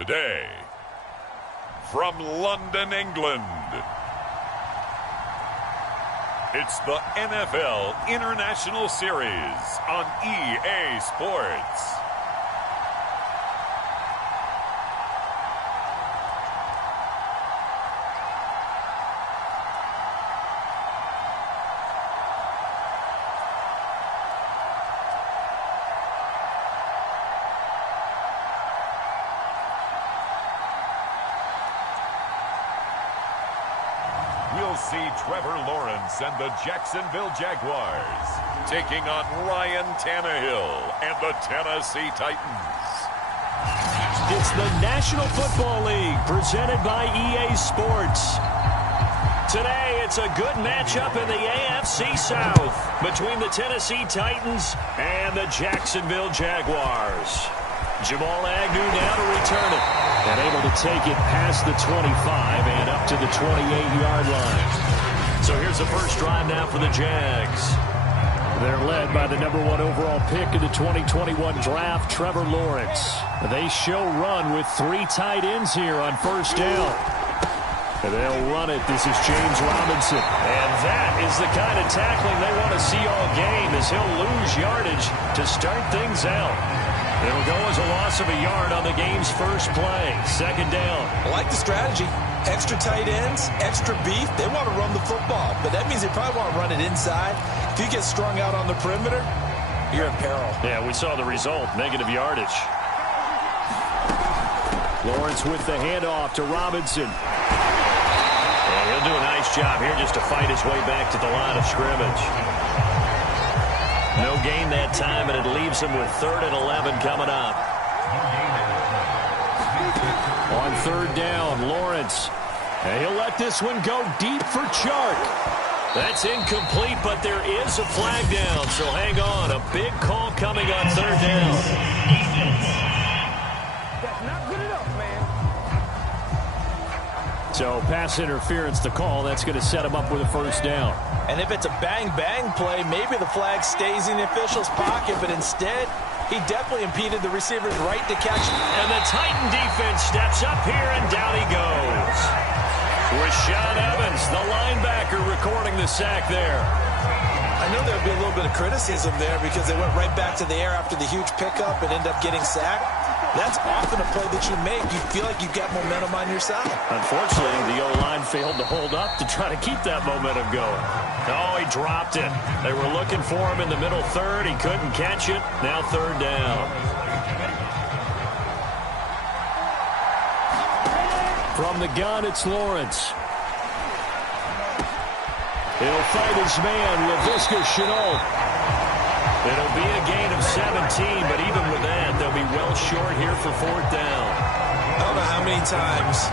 Today, from London, England, it's the NFL International Series on EA Sports. We'll see Trevor Lawrence and the Jacksonville Jaguars taking on Ryan Tannehill and the Tennessee Titans. It's the National Football League presented by EA Sports. Today, it's a good matchup in the AFC South between the Tennessee Titans and the Jacksonville Jaguars. Jamal Agnew now to return it, and able to take it past the 25 and up to the 28-yard line. So here's the first drive now for the Jags. They're led by the #1 overall pick in the 2021 draft, Trevor Lawrence. They show run with 3 tight ends here on first down. And they'll run it. This is James Robinson. And that is the kind of tackling they want to see all game, as he'll lose yardage to start things out. It'll go as a loss of a yard on the game's first play. Second down. I like the strategy. Extra tight ends, extra beef. They want to run the football, but that means they probably want to run it inside. If you get strung out on the perimeter, you're in peril. Yeah, we saw the result. Negative yardage. Lawrence with the handoff to Robinson. And he'll do a nice job here just to fight his way back to the line of scrimmage. No gain that time, and it leaves him with 3rd and 11 coming up. On third down, Lawrence. And he'll let this one go deep for Chark. That's incomplete, but there is a flag down, so hang on. A big call coming on third down. That's not good enough, man. So pass interference to call. That's going to set him up with a first down. And if it's a bang-bang play, maybe the flag stays in the official's pocket, but instead, he definitely impeded the receiver's right to catch. And the Titan defense steps up here, and down he goes. Rashaan Evans, the linebacker, recording the sack there. I know there would be a little bit of criticism there because they went right back to the air after the huge pickup and ended up getting sacked. That's often a play that you make. You feel like you've got momentum on your side. Unfortunately, the O-line failed to hold up to try to keep that momentum going. Oh, he dropped it. They were looking for him in the middle third. He couldn't catch it. Now third down. From the gun, it's Lawrence. He'll fight his man, Laviska Shenault. It'll be a gain of 17, but even with that, they'll be well short here for fourth down. I don't know how many times,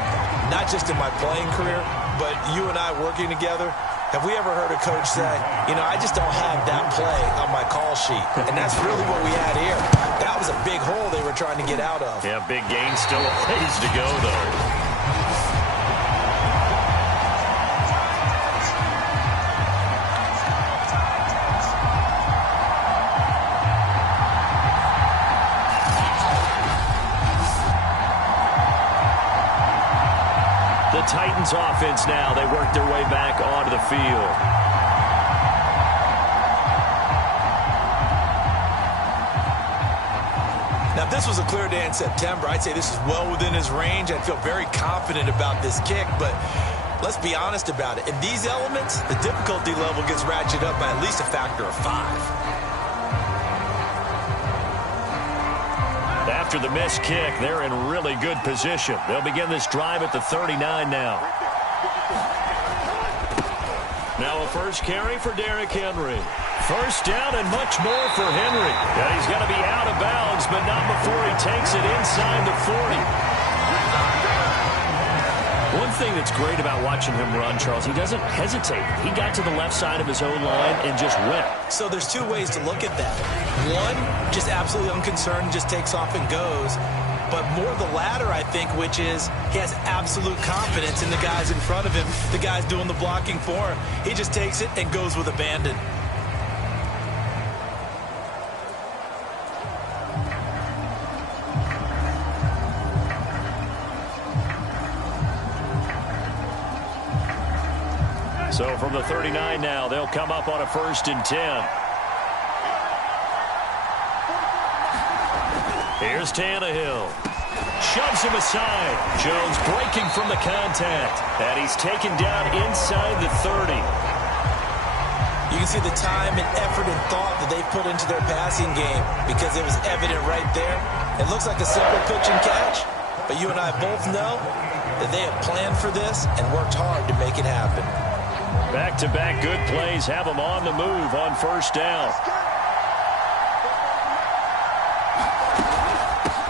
not just in my playing career, but you and I working together, have we ever heard a coach say, you know, I just don't have that play on my call sheet. And that's really what we had here. That was a big hole they were trying to get out of. Yeah, big gain, still a ways to go, though. Titans offense now. They work their way back onto the field. Now, if this was a clear day in September, I'd say this is well within his range. I'd feel very confident about this kick, but let's be honest about it. In these elements, the difficulty level gets ratcheted up by at least a factor of 5. After the missed kick, they're in really good position. They'll begin this drive at the 39 now. Now a first carry for Derrick Henry. First down and much more for Henry. Yeah, he's got to be out of bounds, but not before he takes it inside the 40. One thing that's great about watching him run, Charles, he doesn't hesitate. He got to the left side of his own line and just went. So there's 2 ways to look at that. One, just absolutely unconcerned, just takes off and goes. But more the latter, I think, which is he has absolute confidence in the guys in front of him, the guys doing the blocking for him. He just takes it and goes with abandon. So from the 39 now, they'll come up on a 1st and 10. Here's Tannehill. Shoves him aside. Jones breaking from the contact. And he's taken down inside the 30. You can see the time and effort and thought that they put into their passing game because it was evident right there. It looks like a simple pitch and catch, but you and I both know that they have planned for this and worked hard to make it happen. Back-to-back good plays have them on the move on 1st down.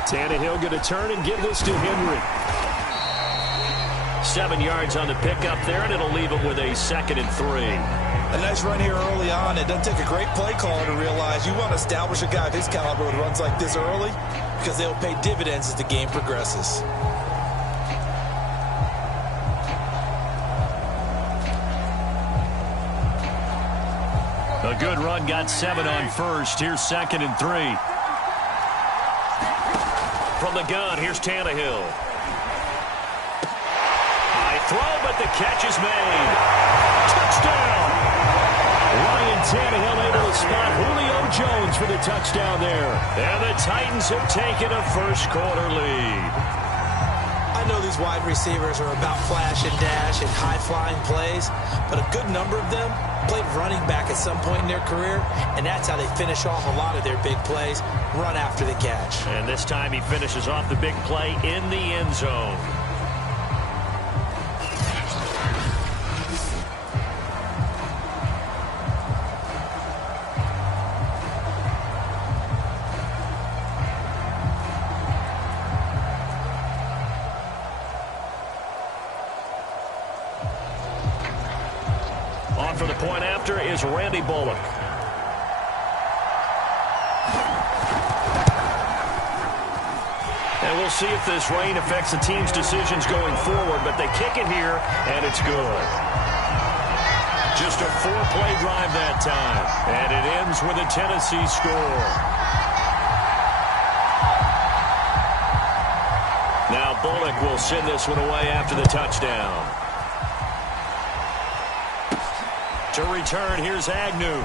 Tannehill going to turn and give this to Henry. 7 yards on the pickup there, and it'll leave it with a 2nd and 3. A nice run here early on. It doesn't take a great play caller to realize you want to establish a guy of his caliber with runs like this early because they'll pay dividends as the game progresses. A good run, got 7 on 1st. Here's 2nd and 3. From the gun, here's Tannehill. High throw, but the catch is made. Touchdown! Ryan Tannehill able to spot Julio Jones for the touchdown there. And the Titans have taken a first-quarter lead. I know these wide receivers are about flash and dash and high-flying plays, but a good number of them played running back at some point in their career, and that's how they finish off a lot of their big plays, run after the catch. And this time he finishes off the big play in the end zone. On for the point after is Randy Bullock. And we'll see if this rain affects the team's decisions going forward, but they kick it here, and it's good. Just a 4-play drive that time, and it ends with a Tennessee score. Now Bullock will send this one away after the touchdown. To return, here's Agnew.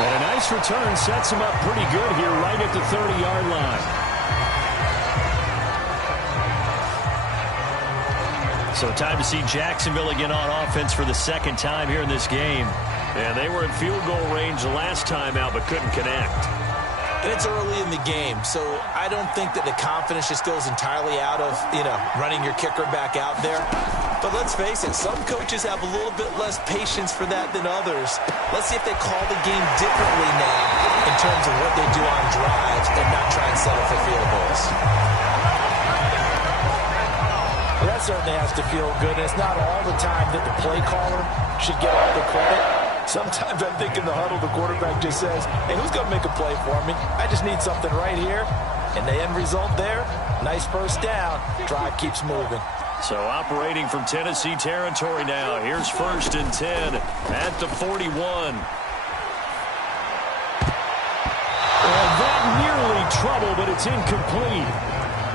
And a nice return sets him up pretty good here right at the 30-yard line. So time to see Jacksonville again on offense for the 2nd time here in this game. And they were in field goal range the last time out but couldn't connect. And it's early in the game, so I don't think that the confidence just goes entirely out of, running your kicker back out there. But let's face it, some coaches have a little bit less patience for that than others. Let's see if they call the game differently now in terms of what they do on drives and not try and settle for field goals. Well, that certainly has to feel good. And it's not all the time that the play caller should get all the credit. Sometimes I think in the huddle, the quarterback just says, hey, who's going to make a play for me? I just need something right here. And the end result there, nice first down. Drive keeps moving. So operating from Tennessee territory now. Here's 1st and 10 at the 41. And that nearly trouble, but it's incomplete.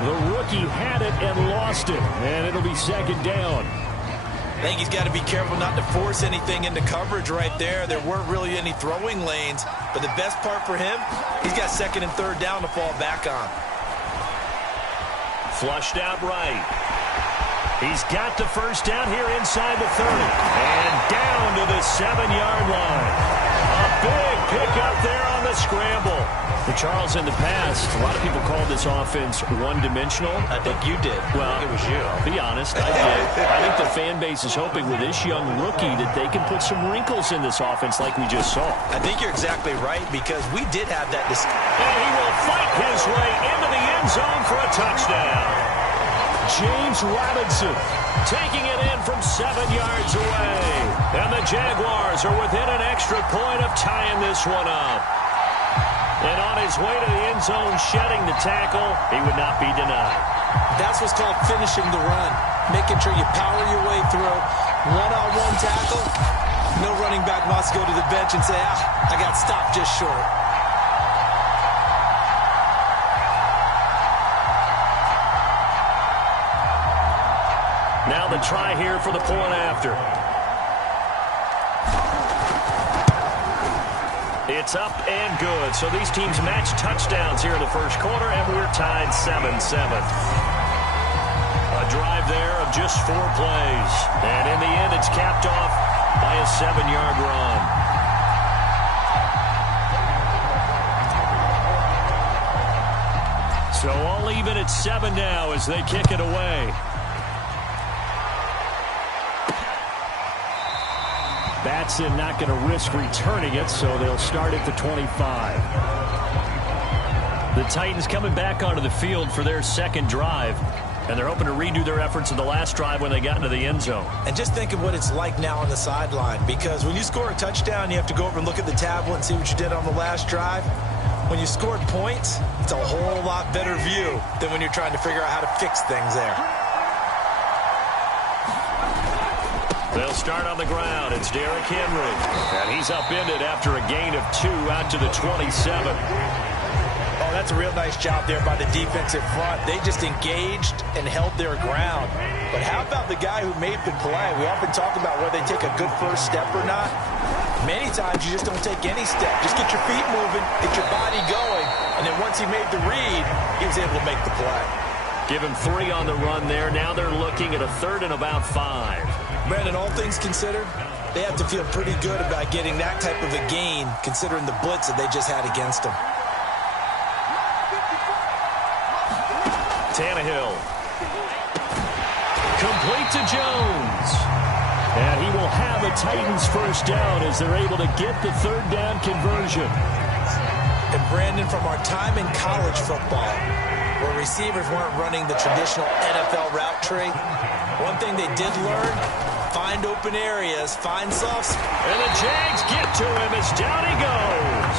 The rookie had it and lost it, and it'll be 2nd down. I think he's got to be careful not to force anything into coverage right there. There weren't really any throwing lanes, but the best part for him, he's got 2nd and 3rd down to fall back on. Flushed out right. He's got the first down here inside the 30. And down to the 7-yard line. A big pickup there on the scramble. For Charles, in the past, a lot of people called this offense one-dimensional. I think you did. Well, I think it was you. Be honest, I did. I think the fan base is hoping with this young rookie that they can put some wrinkles in this offense like we just saw. I think you're exactly right because we did have that discussion. And he will fight his way into the end zone for a touchdown. James Robinson taking it in from 7 yards away. And the Jaguars are within an extra point of tying this one up. And on his way to the end zone, shedding the tackle, he would not be denied. That's what's called finishing the run. Making sure you power your way through. One-on-one tackle. No running back wants to go to the bench and say, I got stopped just short. Now the try here for the point after. It's up and good. So these teams match touchdowns here in the first quarter, and we're tied 7-7. A drive there of just 4 plays. And in the end, it's capped off by a 7-yard run. So all even at 7 now as they kick it away. Batson not going to risk returning it, so they'll start at the 25. The Titans coming back onto the field for their second drive, and they're hoping to redo their efforts in the last drive when they got into the end zone. And just think of what it's like now on the sideline, because when you score a touchdown, you have to go over and look at the tablet and see what you did on the last drive. When you scored points, it's a whole lot better view than when you're trying to figure out how to fix things there. They'll start on the ground. It's Derrick Henry. And he's upended after a gain of 2 out to the 27. Oh, that's a real nice job there by the defensive front. They just engaged and held their ground. But how about the guy who made the play? We often talk about whether they take a good first step or not. Many times you just don't take any step. Just get your feet moving, get your body going, and then once he made the read, he was able to make the play. Give him 3 on the run there. Now they're looking at a 3rd and about 5. Brandon, all things considered, they have to feel pretty good about getting that type of a gain, considering the blitz that they just had against them. Tannehill. Complete to Jones. And he will have a Titans first down as they're able to get the 3rd down conversion. And Brandon, from our time in college football, where receivers weren't running the traditional NFL route tree, one thing they did learn, find open areas, find soft spots. And the Jags get to him as down he goes.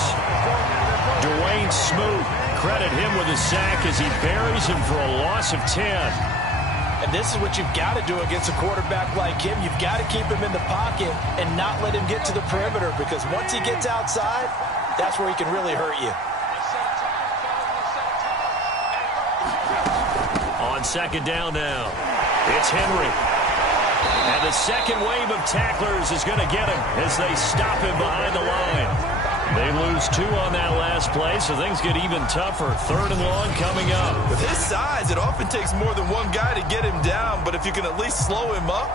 Dwayne Smoot, credit him with a sack as he buries him for a loss of 10. And this is what you've got to do against a quarterback like him. You've got to keep him in the pocket and not let him get to the perimeter, because once he gets outside, that's where he can really hurt you. On 2nd down now, it's Henry. And the second wave of tacklers is going to get him as they stop him behind the line. They lose 2 on that last play, so things get even tougher. 3rd and long coming up. With his size, it often takes more than one guy to get him down, but if you can at least slow him up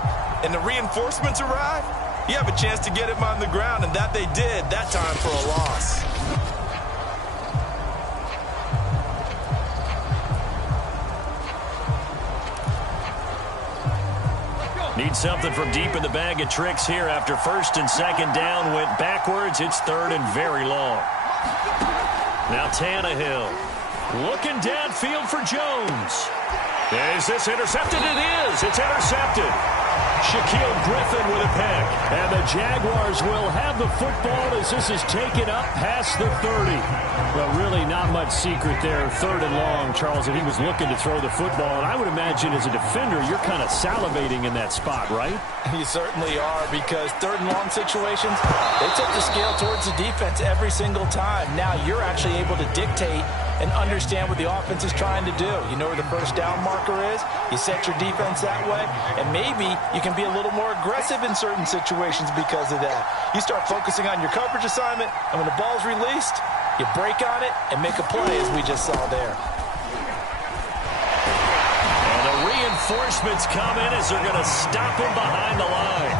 and the reinforcements arrive, you have a chance to get him on the ground, and that they did that time for a loss. Need something from deep in the bag of tricks here after 1st and 2nd down went backwards. It's 3rd and very long. Now Tannehill looking downfield for Jones. Is this intercepted? It is. It's intercepted. Shaquille Griffin with a pick. And the Jaguars will have the football as this is taken up past the 30. Well, really not much secret there. 3rd and long, Charles, that he was looking to throw the football. And I would imagine as a defender, you're kind of salivating in that spot, right? You certainly are, because 3rd and long situations, they tip the scale towards the defense every single time. Now you're actually able to dictate and understand what the offense is trying to do. You know where the first down marker is. You set your defense that way, and maybe you can be a little more aggressive in certain situations because of that. You start focusing on your coverage assignment, and when the ball's released, you break on it and make a play, as we just saw there. And the reinforcements come in as they're going to stop him behind the line.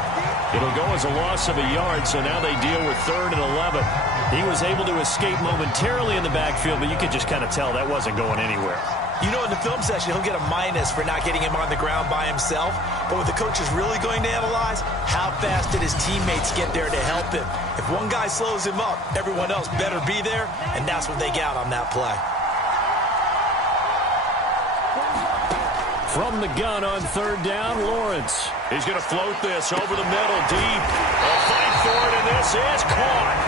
It'll go as a loss of a yard, so now they deal with 3rd and 11. He was able to escape momentarily in the backfield, but you could just kind of tell that wasn't going anywhere. You know, in the film session, he'll get a minus for not getting him on the ground by himself. But what the coach is really going to analyze, how fast did his teammates get there to help him? If one guy slows him up, everyone else better be there, and that's what they got on that play. From the gun on 3rd down, Lawrence. He's going to float this over the middle, deep. A fight for it, and this is caught.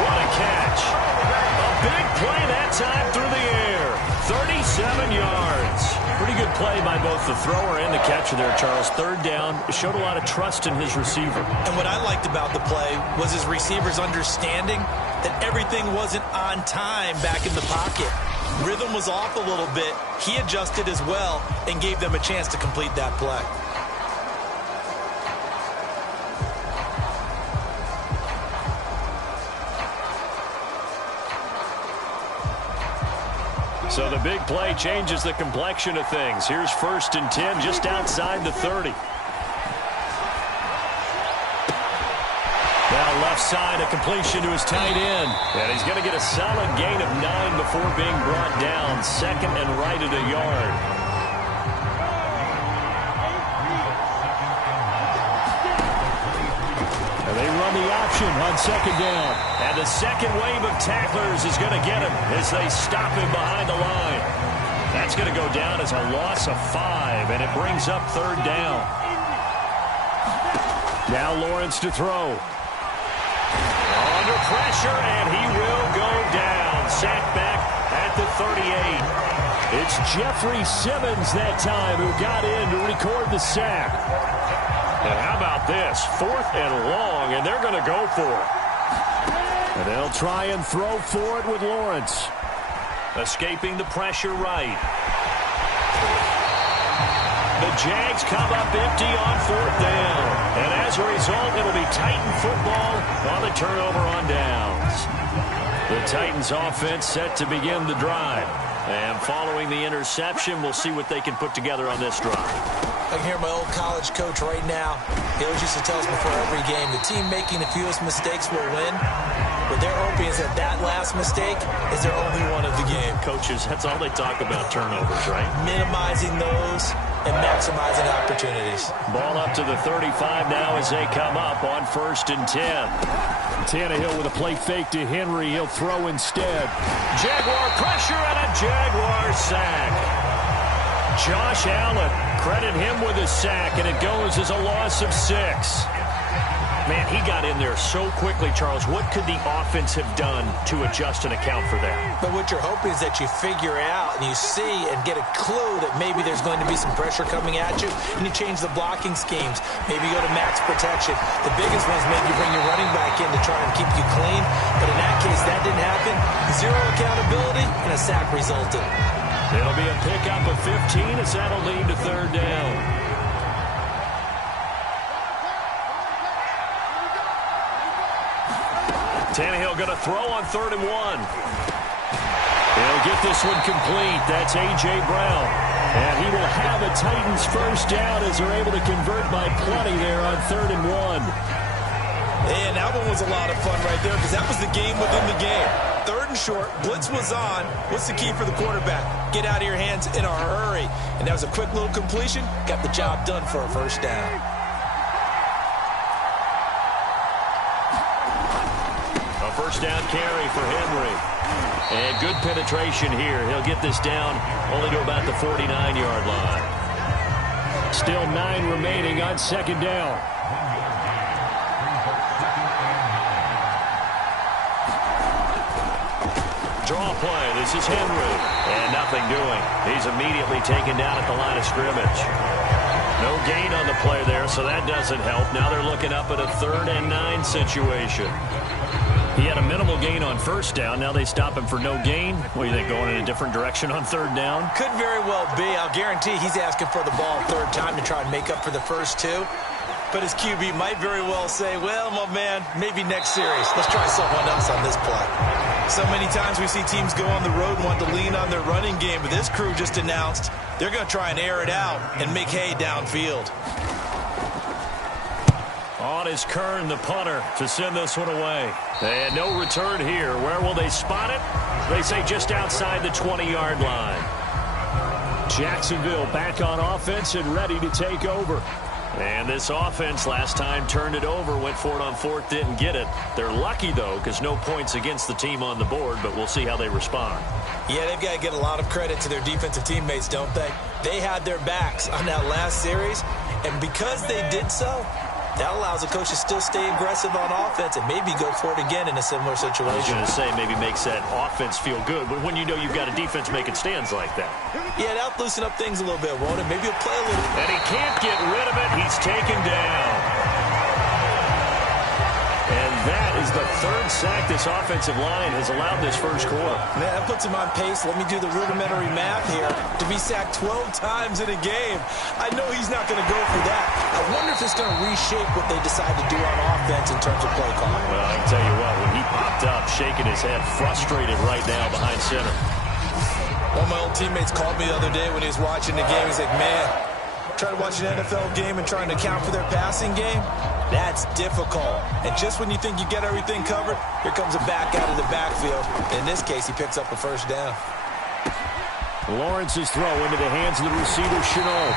What a catch. A big play that time through the air. 37 yards. Pretty good play by both the thrower and the catcher there, Charles. 3rd down. Showed a lot of trust in his receiver. And what I liked about the play was his receivers understanding that everything wasn't on time back in the pocket. Rhythm was off a little bit. He adjusted as well and gave them a chance to complete that play. So the big play changes the complexion of things. Here's 1st and 10 just outside the 30. Now left side, a completion to his tight end. And he's going to get a solid gain of 9 before being brought down. 2nd and right at a yard. And they run the option on 2nd down. And the second wave of tacklers is going to get him as they stop him behind the line. That's going to go down as a loss of 5, and it brings up 3rd down. Now Lawrence to throw. Under pressure, and he will go down. Sacked back at the 38. It's Jeffrey Simmons that time who got in to record the sack. And how about this? 4th and long, and they're going to go for it. And they'll try and throw for it with Lawrence. Escaping the pressure right. The Jags come up empty on 4th down. And as a result, it'll be Titan football on the turnover on downs. The Titans offense set to begin the drive. And following the interception, we'll see what they can put together on this drive. I can hear my old college coach right now. He always used to tell us before every game, the team making the fewest mistakes will win. What they're hoping is that last mistake is their only one of the game. Coaches, that's all they talk about, turnovers, right? Minimizing those and maximizing opportunities. Ball up to the 35 now as they come up on 1st and 10. Tannehill with a play fake to Henry. He'll throw instead. Jaguar pressure and a Jaguar sack. Josh Allen, credit him with a sack, and it goes as a loss of 6. Man, he got in there so quickly, Charles. What could the offense have done to adjust and account for that? But what you're hoping is that you figure out and you see and get a clue that maybe there's going to be some pressure coming at you, and you change the blocking schemes. Maybe go to max protection. The biggest one is maybe you bring your running back in to try and keep you clean. But in that case, that didn't happen. 0 accountability, and a sack resulted. It'll be a pickup of 15 as that'll lead to 3rd down. Tannehill going to throw on 3rd and 1. He'll get this one complete. That's A.J. Brown. And he will have a Titans 1st down as they're able to convert by plenty there on 3rd and 1. And that one was a lot of fun right there because that was the game within the game. 3rd and short, blitz was on. What's the key for the quarterback? Get out of your hands in a hurry. And that was a quick little completion. Got the job done for a 1st down. A 1st down carry for Henry. And good penetration here. He'll get this down only to about the 49-yard line. Still 9 remaining on 2nd down. Draw play. This is Henry. And nothing doing. He's immediately taken down at the line of scrimmage. No gain on the play there, so that doesn't help. Now they're looking up at a 3rd and 9 situation. He had a minimal gain on 1st down. Now they stop him for no gain. What do you think, going in a different direction on 3rd down? Could very well be. I'll guarantee he's asking for the ball 3rd time to try and make up for the first 2. But his QB might very well say, well, my man, maybe next series. Let's try someone else on this play. So many times we see teams go on the road and want to lean on their running game, but this crew just announced they're going to try and air it out and make hay downfield. On is Kern, the punter, to send this one away. And no return here. Where will they spot it? They say just outside the 20-yard line. Jacksonville back on offense and ready to take over. And this offense last time turned it over, went for it on 4th, didn't get it. They're lucky, though, because no points against the team on the board, but we'll see how they respond. Yeah, they've got to get a lot of credit to their defensive teammates, don't they? They had their backs on that last series, and because they did so, that allows the coach to still stay aggressive on offense and maybe go for it again in a similar situation. I was going to say maybe makes that offense feel good, but when you know you've got a defense making stands like that. Yeah, that'll loosen up things a little bit, won't it? Maybe he'll play a little. And he can't get rid of it. He's taken down. And that is the 3rd sack this offensive line has allowed this first quarter. Man, that puts him on pace. Let me do the rudimentary math here. To be sacked 12 times in a game, I know he's not going to go for that. I wonder if it's going to reshape what they decide to do on offense in terms of play calling. Well, I can tell you what, when he popped up, shaking his head, frustrated right now behind center. One of my old teammates called me the other day when he was watching the game. He's like, man, trying to watch an NFL game and trying to account for their passing game, that's difficult. And just when you think you get everything covered, here comes a back out of the backfield. In this case, he picks up a first down. Lawrence's throw into the hands of the receiver, Chenault.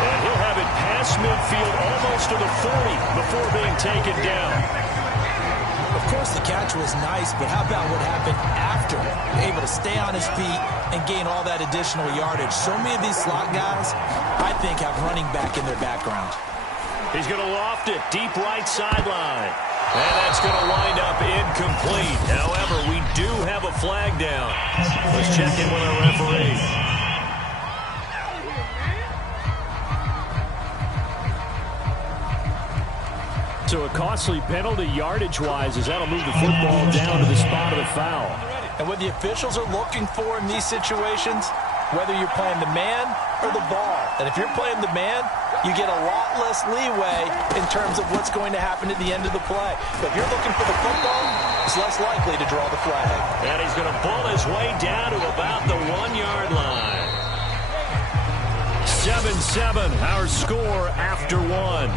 And he'll have it past midfield almost to the 40 before being taken down. Of course, the catch was nice, but how about what happened after? Able to stay on his feet and gain all that additional yardage. So many of these slot guys, I think, have running back in their background. He's going to loft it deep right sideline. And that's going to wind up incomplete. However, we do have a flag down. Let's check in with our referee. So a costly penalty yardage-wise as that'll move the football down to the spot of the foul. And what the officials are looking for in these situations, whether you're playing the man or the ball. And if you're playing the man, you get a lot less leeway in terms of what's going to happen at the end of the play. But if you're looking for the football, it's less likely to draw the flag. And he's going to pull his way down to about the 1-yard line. 7-7, our score after one.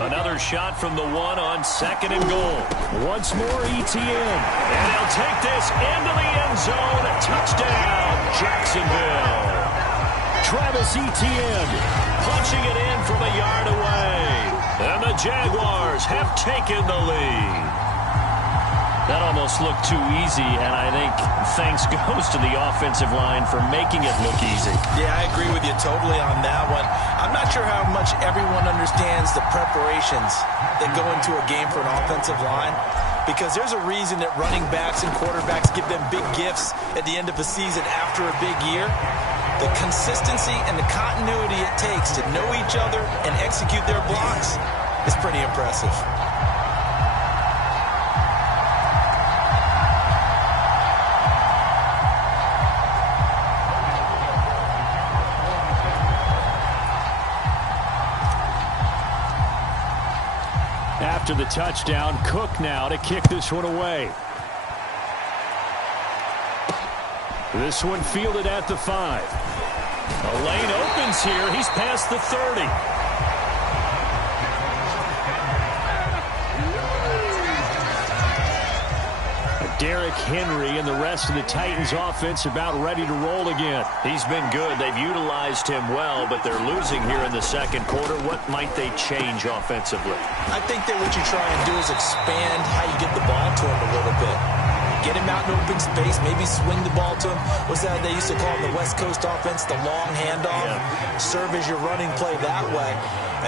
Another shot from the one on 2nd and goal. Once more, ETN. And they'll take this into the end zone. Touchdown, Jacksonville. Travis Etienne punching it in from a yard away. And the Jaguars have taken the lead. That almost looked too easy, and I think thanks goes to the offensive line for making it look easy. Yeah, I agree with you totally on that one. I'm not sure how much everyone understands the preparations that go into a game for an offensive line, because there's a reason that running backs and quarterbacks give them big gifts at the end of a season after a big year. The consistency and the continuity it takes to know each other and execute their blocks is pretty impressive. After the touchdown, Cook now to kick this one away. This one fielded at the 5. A lane opens here. He's past the 30. Derrick Henry and the rest of the Titans offense about ready to roll again. He's been good. They've utilized him well, but they're losing here in the second quarter. What might they change offensively? I think that what you try and do is expand how you get the ball to him a little bit. Get him out in open space, maybe swing the ball to him. What's that they used to call in the West Coast offense, the long handoff? Yeah. Serve as your running play that way,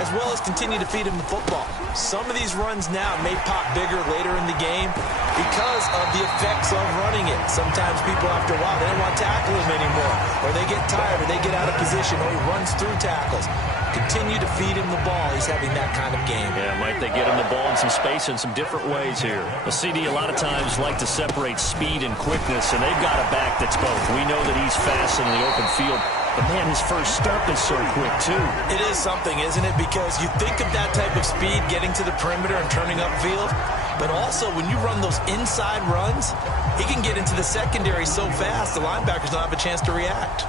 as well as continue to feed him the football. Some of these runs now may pop bigger later in the game because of the effects of running it. Sometimes people, after a while, they don't want to tackle him anymore, or they get tired, or they get out of position, or he runs through tackles. Continue to feed him the ball. He's having that kind of game. Yeah, might they get him the ball in some space in some different ways here. The CD a lot of times like to separate speed and quickness, and they've got a back that's both. We know that he's fast in the open field, but man, his first step is so quick too. It is something, isn't it? Because you think of that type of speed getting to the perimeter and turning upfield, but also when you run those inside runs, he can get into the secondary so fast the linebackers don't have a chance to react.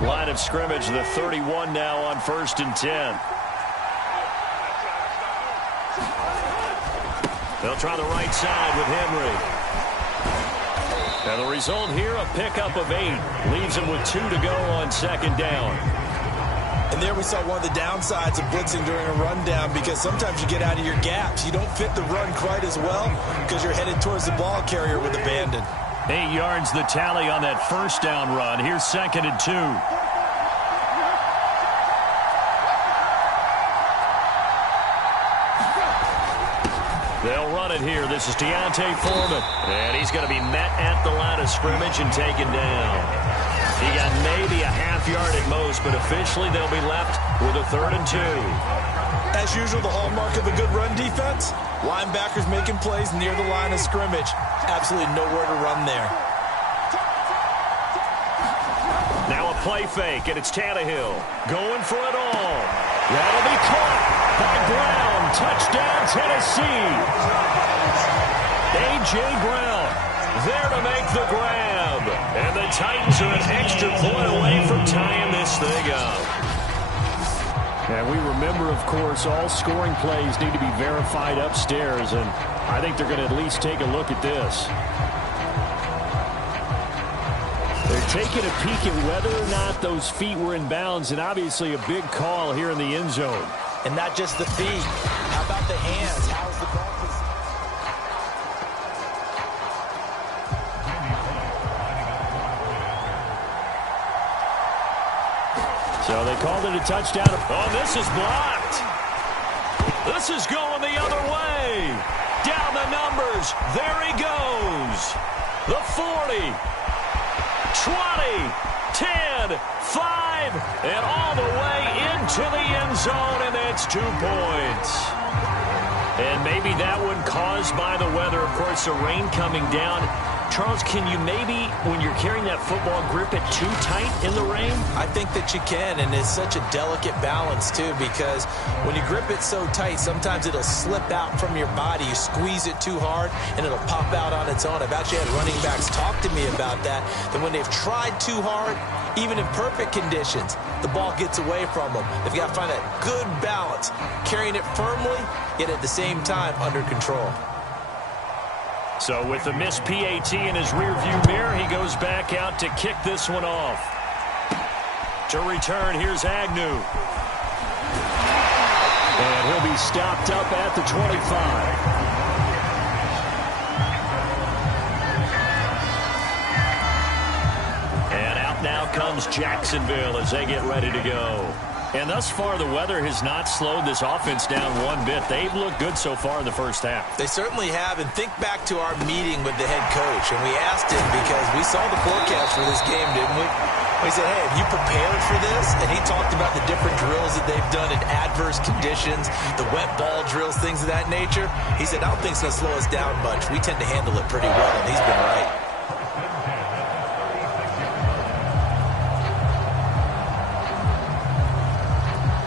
Line of scrimmage, the 31 now on 1st and 10. They'll try the right side with Henry. And the result here, a pickup of 8. Leaves him with 2 to go on 2nd down. And there we saw one of the downsides of blitzing during a rundown, because sometimes you get out of your gaps. You don't fit the run quite as well because you're headed towards the ball carrier with abandon. 8 yards the tally on that first down run. Here's 2nd and 2. They'll run it it here. This is Deontay Foreman. And he's going to be met at the line of scrimmage and taken down. He got maybe a half yard at most, but officially they'll be left with a 3rd and 2. As usual, the hallmark of a good run defense, linebackers making plays near the line of scrimmage. Absolutely nowhere to run there. Now a play fake, and it's Tannehill going for it all. That'll be caught by Brown. Touchdown, Tennessee. A.J. Brown there to make the grab. And the Titans are an extra point away from tying this thing up. And we remember, of course, all scoring plays need to be verified upstairs, and I think they're going to at least take a look at this. They're taking a peek at whether or not those feet were in bounds, and obviously a big call here in the end zone. And not just the feet. How about the hands? How's the ball? So they called it a touchdown. Oh, this is blocked. This is going the other way. Down the numbers. There he goes. The 40, 20, 10, 5, and all the way into the end zone, and it's 2 points. And maybe that one caused by the weather. Of course, the rain coming down. Charles, can you maybe, when you're carrying that football, grip it too tight in the rain? I think that you can, and it's such a delicate balance, too, because when you grip it so tight, sometimes it'll slip out from your body. You squeeze it too hard, and it'll pop out on its own. I've actually had running backs talk to me about that when they've tried too hard, even in perfect conditions, the ball gets away from them. They've got to find that good balance, carrying it firmly, yet at the same time under control. So with the missed PAT in his rearview mirror, he goes back out to kick this one off. To return, here's Agnew. And he'll be stopped up at the 25. And out now comes Jacksonville as they get ready to go. And thus far, the weather has not slowed this offense down one bit. They've looked good so far in the first half. They certainly have. And think back to our meeting with the head coach. And we asked him because we saw the forecast for this game, didn't we? We said, hey, have you prepared for this? And he talked about the different drills that they've done in adverse conditions, the wet ball drills, things of that nature. He said, I don't think it's going to slow us down much. We tend to handle it pretty well, and he's been right.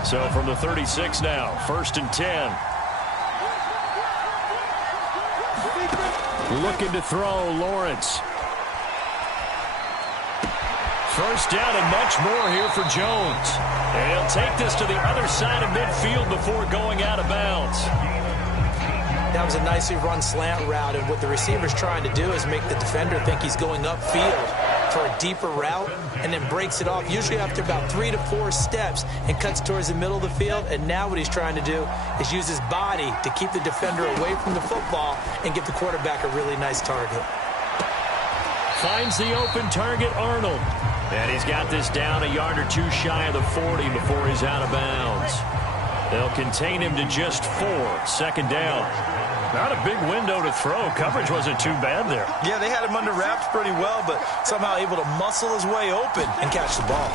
So from the 36 now, 1st and 10. Looking to throw, Lawrence. First down and much more here for Jones. And he'll take this to the other side of midfield before going out of bounds. That was a nicely run slant route, and what the receiver's trying to do is make the defender think he's going upfield for a deeper route, and then breaks it off, usually after about 3 to 4 steps, and cuts towards the middle of the field. And now what he's trying to do is use his body to keep the defender away from the football and give the quarterback a really nice target. Finds the open target, Arnold. And he's got this down a yard or two shy of the 40 before he's out of bounds. They'll contain him to just 4. 2nd down. Not a big window to throw. Coverage wasn't too bad there. Yeah, they had him under wraps pretty well, but somehow able to muscle his way open and catch the ball.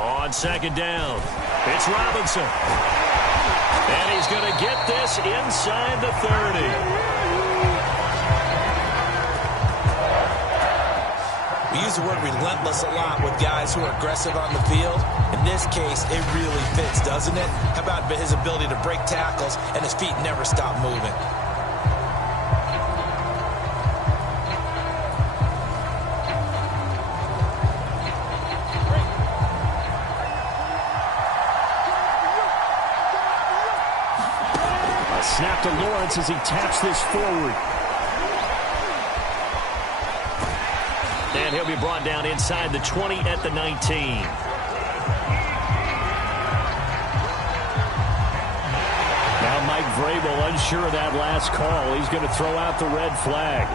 On 2nd down, it's Robinson. And he's going to get this inside the 30. We use the word relentless a lot with guys who are aggressive on the field. In this case, it really fits, doesn't it? How about his ability to break tackles and his feet never stop moving? Snap to Lawrence as he taps this forward. And he'll be brought down inside the 20 at the 19. Now Mike Vrabel unsure of that last call. He's going to throw out the red flag.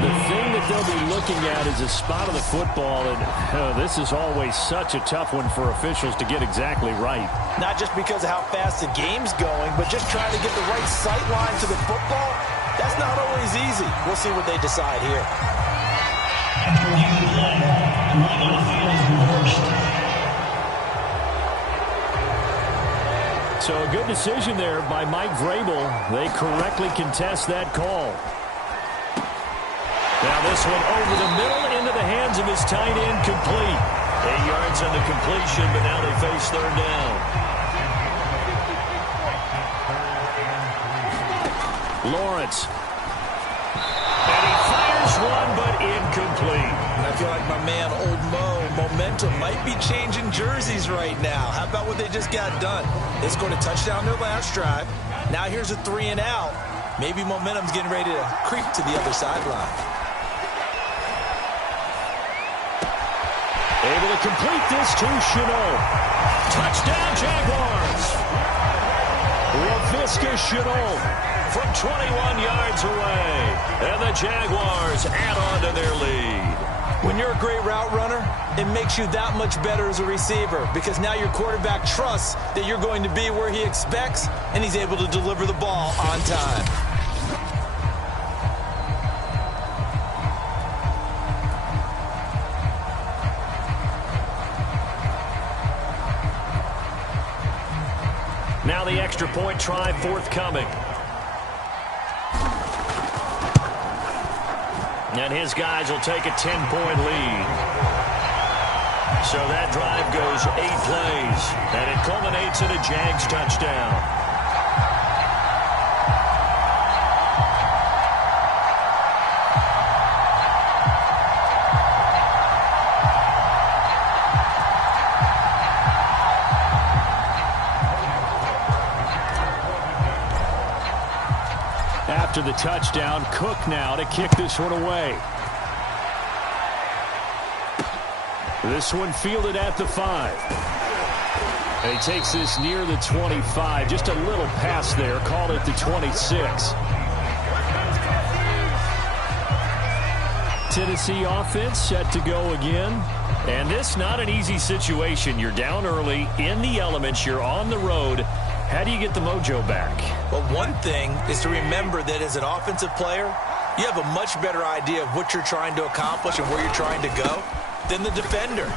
The thing that they'll be looking at is a spot of the football, and this is always such a tough one for officials to get exactly right. Not just because of how fast the game's going, but just trying to get the right sight line to the football. That's not always easy. We'll see what they decide here. So a good decision there by Mike Vrabel. They correctly contest that call. Now this one over the middle into the hands of his tight end, complete. 8 yards on the completion, but now they face third down. Lawrence. And he fires one, but incomplete. And I feel like my man, Old Mo, momentum might be changing jerseys right now. How about what they just got done? They scored a touchdown their last drive. Now here's a 3 and out. Maybe momentum's getting ready to creep to the other sideline. Able to complete this to Chenault. Touchdown, Jaguars. LaVisca Chenault from 21 yards away. And the Jaguars add on to their lead. When you're a great route runner, it makes you that much better as a receiver because now your quarterback trusts that you're going to be where he expects, and he's able to deliver the ball on time. Now the extra point try forthcoming. And his guys will take a 10-point lead. So that drive goes 8 plays, and it culminates in a Jags touchdown. After the touchdown, Cook now to kick this one away. This one fielded at the 5. And he takes this near the 25. Just a little pass there. Called it the 26. Tennessee offense set to go again. And this not an easy situation. You're down early, in the elements, you're on the road. How do you get the mojo back? Well, one thing is to remember that as an offensive player, you have a much better idea of what you're trying to accomplish and where you're trying to go than the defender.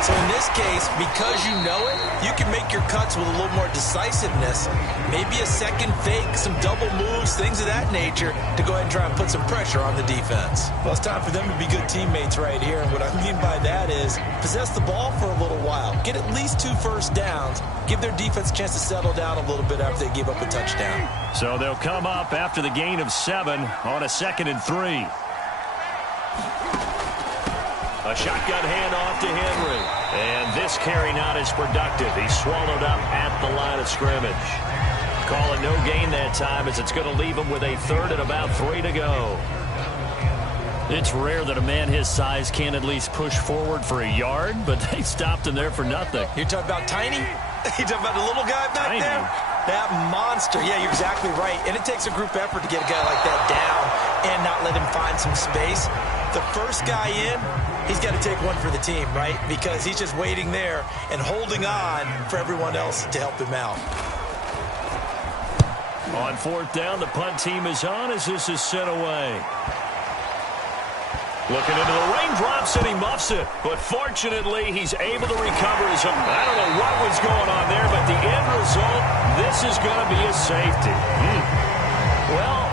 So in this case, because you know it, you can make your cuts with a little more decisiveness. Maybe a second fake, some double moves, things of that nature to go ahead and try and put some pressure on the defense. Well, it's time for them to be good teammates right here. And what I mean by that is possess the ball for a little while. Get at least 2 first downs. Give their defense a chance to settle down a little bit after they give up a touchdown. So they'll come up after the gain of 7 on a 2nd and 3. A shotgun handoff to Henry. And this carry not as productive. He's swallowed up at the line of scrimmage. Call it no gain that time as it's going to leave him with a 3rd and about 3 to go. It's rare that a man his size can't at least push forward for a yard, but they stopped him there for nothing. You're talking about Tiny? You're talking about the little guy back Tiny. there? That monster. Yeah, you're exactly right. And it takes a group effort to get a guy like that down and not let him find some space. The first guy in, he's got to take one for the team, right? Because he's just waiting there and holding on for everyone else to help him out. On 4th down, the punt team is on as this is sent away. Looking into the raindrops, and he muffs it. But fortunately, he's able to recover his own. I don't know what was going on there, but the end result, this is going to be a safety. Well,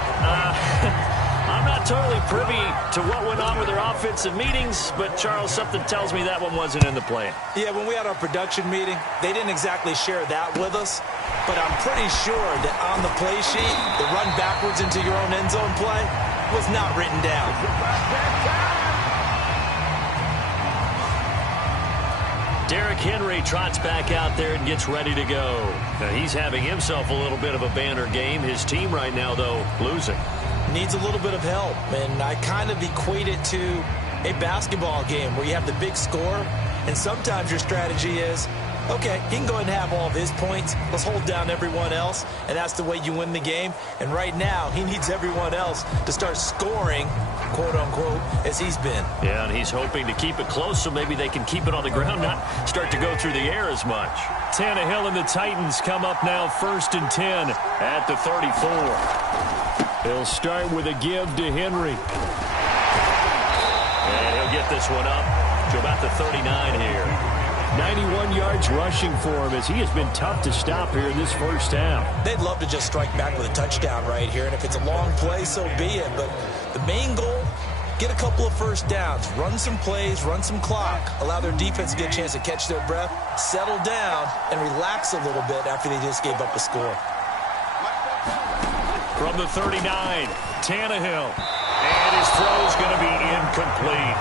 I'm not totally privy to what went on with their offensive meetings, but, Charles, something tells me that one wasn't in the plan. Yeah, when we had our production meeting, they didn't exactly share that with us. But I'm pretty sure that on the play sheet, the run backwards into your own end zone play was not written down. Derrick Henry trots back out there and gets ready to go. Now, he's having himself a little bit of a banner game. His team right now, though, losing. Needs a little bit of help, and I kind of equate it to a basketball game where you have the big score, and sometimes your strategy is okay, he can go ahead and have all of his points. Let's hold down everyone else, and that's the way you win the game. And right now, he needs everyone else to start scoring, quote-unquote, as he's been. Yeah, and he's hoping to keep it close so maybe they can keep it on the ground, not start to go through the air as much. Tannehill and the Titans come up now 1st and 10 at the 34. He'll start with a give to Henry. And he'll get this one up to about the 39 here. 91 yards rushing for him as he has been tough to stop here in this first half. They'd love to just strike back with a touchdown right here, and if it's a long play, so be it. But the main goal, get a couple of first downs, run some plays, run some clock, allow their defense to get a chance to catch their breath, settle down, and relax a little bit after they just gave up a score. From the 39, Tannehill. And his throw's going to be incomplete.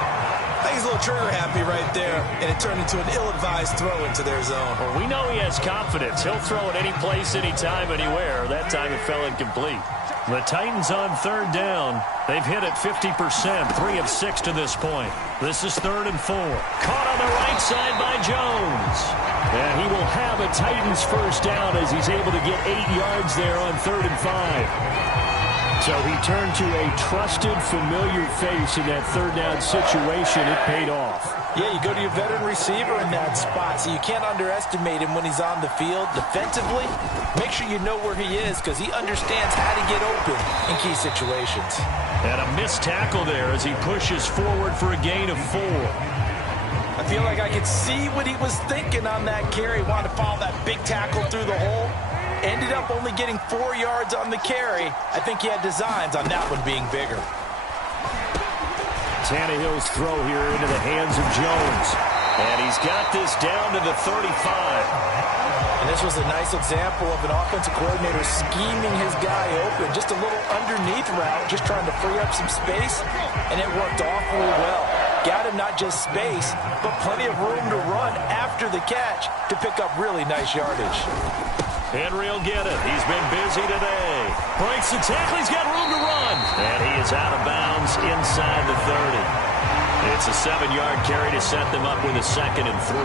I think he's a little trigger happy right there, and it turned into an ill-advised throw into their zone. Well, we know he has confidence. He'll throw it any place, anytime, anywhere. That time it fell incomplete. The Titans on 3rd down. They've hit it 50%, 3 of 6 to this point. This is 3rd and 4. Caught on the right side by Jones. And he will have a Titans first down as he's able to get 8 yards there on 3rd and 5. So he turned to a trusted, familiar face in that 3rd down situation. It paid off. Yeah, you go to your veteran receiver in that spot, so you can't underestimate him when he's on the field. Defensively, make sure you know where he is because he understands how to get open in key situations. And a missed tackle there as he pushes forward for a gain of 4. I feel like I could see what he was thinking on that carry. Wanted to follow that big tackle through the hole. Ended up only getting 4 yards on the carry. I think he had designs on that one being bigger. Tannehill's throw here into the hands of Jones. And he's got this down to the 35. And this was a nice example of an offensive coordinator scheming his guy open. Just a little underneath route, just trying to free up some space. And it worked awfully well. Got him not just space, but plenty of room to run after the catch to pick up really nice yardage. Henry will get it. He's been busy today. Breaks the tackle. He's got room to run. And he is out of bounds inside the 30. It's a 7-yard carry to set them up with a 2nd and 3.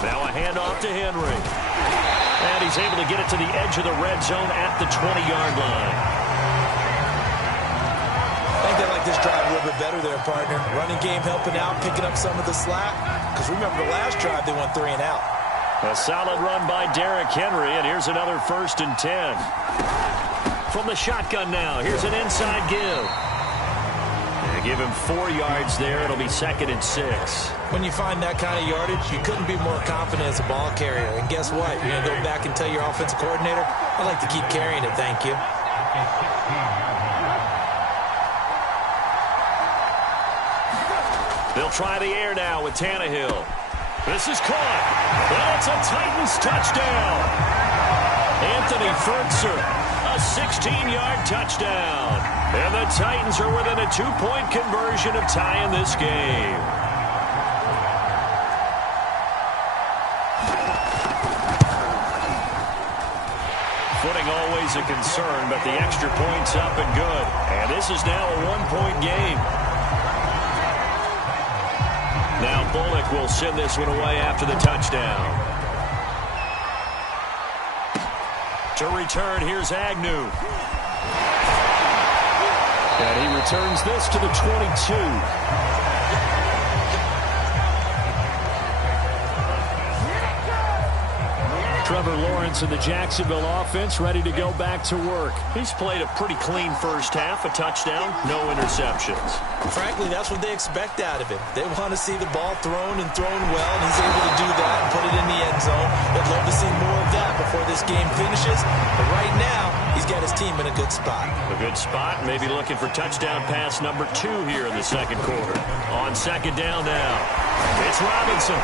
Now a handoff to Henry. And he's able to get it to the edge of the red zone at the 20-yard line. I think they like this drive a little bit better there, partner. Running game helping out, picking up some of the slack. Because remember the last drive, they went 3 and out. A solid run by Derrick Henry, and here's another 1st and 10. From the shotgun now, here's an inside give. They give him 4 yards there. It'll be 2nd and 6. When you find that kind of yardage, you couldn't be more confident as a ball carrier. And guess what? You're going to go back and tell your offensive coordinator, I'd like to keep carrying it, thank you. They'll try the air now with Tannehill. This is caught. And it's a Titans touchdown. Anthony Fertzer, a 16-yard touchdown. And the Titans are within a 2-point conversion of tying this game. Footing always a concern, but the extra point's up and good. And this is now a 1-point game. Now Bullock will send this one away after the touchdown. To return, here's Agnew. And he returns this to the 22. Trevor Lawrence and the Jacksonville offense ready to go back to work. He's played a pretty clean first half, a touchdown, no interceptions. Frankly, that's what they expect out of him. They want to see the ball thrown and thrown well, and he's able to do that and put it in the end zone. They'd love to see more of that before this game finishes. But right now, he's got his team in a good spot. A good spot, maybe looking for touchdown pass number 2 here in the 2nd quarter. On 2nd down now, it's Robinson.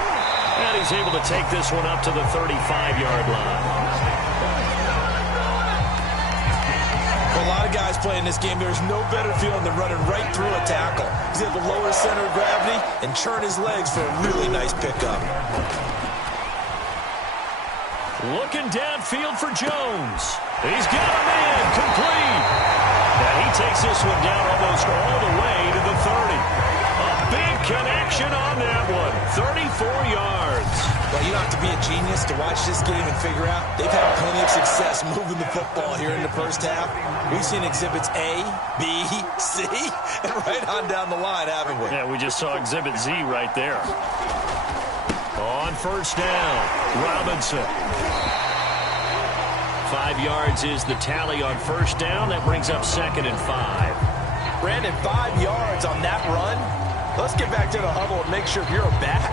And he's able to take this one up to the 35-yard line. For a lot of guys playing this game, there's no better feeling than running right through a tackle. He's able to lower his center of gravity and churn his legs for a really nice pickup. Looking downfield for Jones. He's got him in. Complete. And he takes this one down almost all the way to the 30. A big connection on that one. 34 yards. Well, you don't have to be a genius to watch this game and figure out they've had plenty of success moving the football here in the first half. We've seen exhibits A, B, C, and right on down the line, haven't we? Yeah, we just saw exhibit Z right there. On first down, Robinson. 5 yards is the tally on first down. That brings up 2nd and 5. Brandon, 5 yards on that run. Let's get back to the huddle and make sure if you're a back,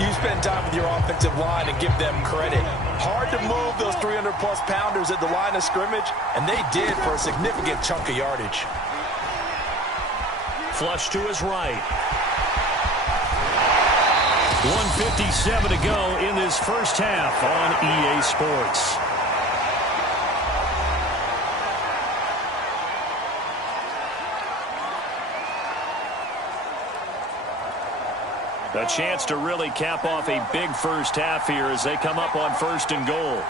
you spend time with your offensive line and give them credit. Hard to move those 300-plus pounders at the line of scrimmage, and they did for a significant chunk of yardage. Flush to his right. 1:57 to go in this first half on EA Sports. A chance to really cap off a big first half here as they come up on 1st and goal.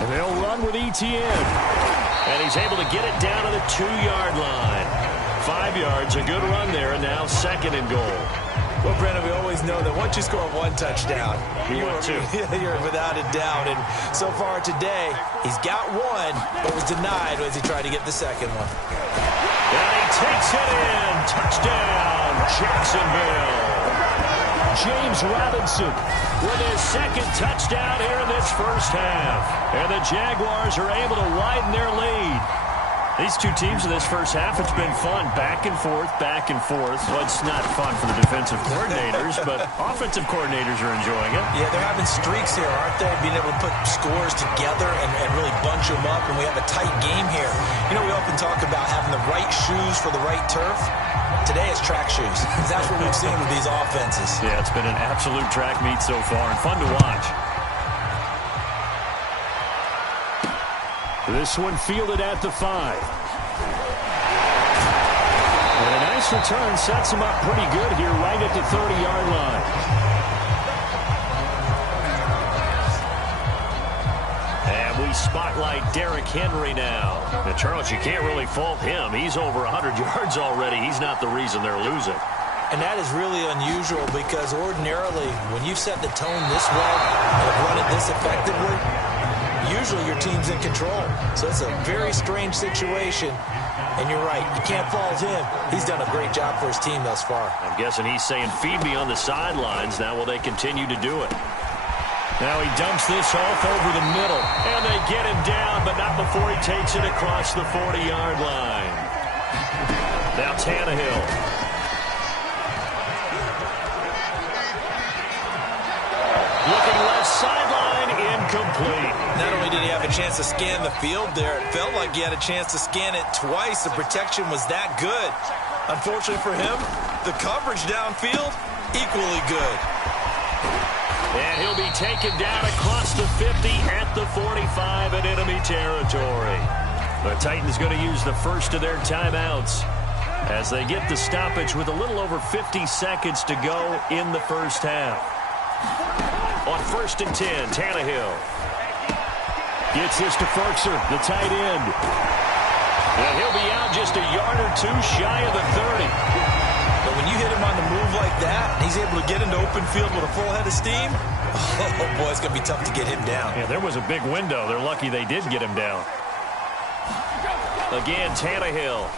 And they'll run with ETN. And he's able to get it down to the 2-yard line. 5 yards, a good run there, and now 2nd and goal. Well, Brandon, we always know that once you score one touchdown, you're without a doubt. And so far today, he's got one, but was denied as he tried to get the second one. And he takes it in. Touchdown, Jacksonville. James Robinson with his 2nd touchdown here in this first half. And the Jaguars are able to widen their lead. These two teams in this first half, it's been fun. Back and forth, back and forth. Well, it's not fun for the defensive coordinators, but offensive coordinators are enjoying it. Yeah, they're having streaks here, aren't they? Being able to put scores together and really bunch them up, and we have a tight game here. You know, we often talk about having the right shoes for the right turf. Today it's track shoes. That's what we've seen with these offenses. Yeah, it's been an absolute track meet so far and fun to watch. This one fielded at the 5. And a nice return sets him up pretty good here right at the 30-yard line. And we spotlight Derrick Henry now. Now, Charles, you can't really fault him. He's over 100 yards already. He's not the reason they're losing. And that is really unusual because ordinarily when you've set the tone this well and run it this effectively, usually your team's in control. So it's a very strange situation. And you're right, you can't fault him. He's done a great job for his team thus far. I'm guessing he's saying, feed me on the sidelines. Now will they continue to do it? Now he dumps this off over the middle. And they get him down, but not before he takes it across the 40-yard line. Now Tannehill. Looking left sideline, incomplete. Not only did he have a chance to scan the field there, it felt like he had a chance to scan it twice. The protection was that good. Unfortunately for him, the coverage downfield, equally good. And he'll be taken down across the 50 at the 45 in enemy territory. The Titans going to use the first of their timeouts as they get the stoppage with a little over 50 seconds to go in the first half. On 1st and 10, Tannehill gets this to Ferkser, the tight end. And he'll be out just a yard or two shy of the 30. But when you hit him on the move like that, and he's able to get into open field with a full head of steam, oh boy, it's going to be tough to get him down. Yeah, there was a big window. They're lucky they did get him down. Again, Tannehill.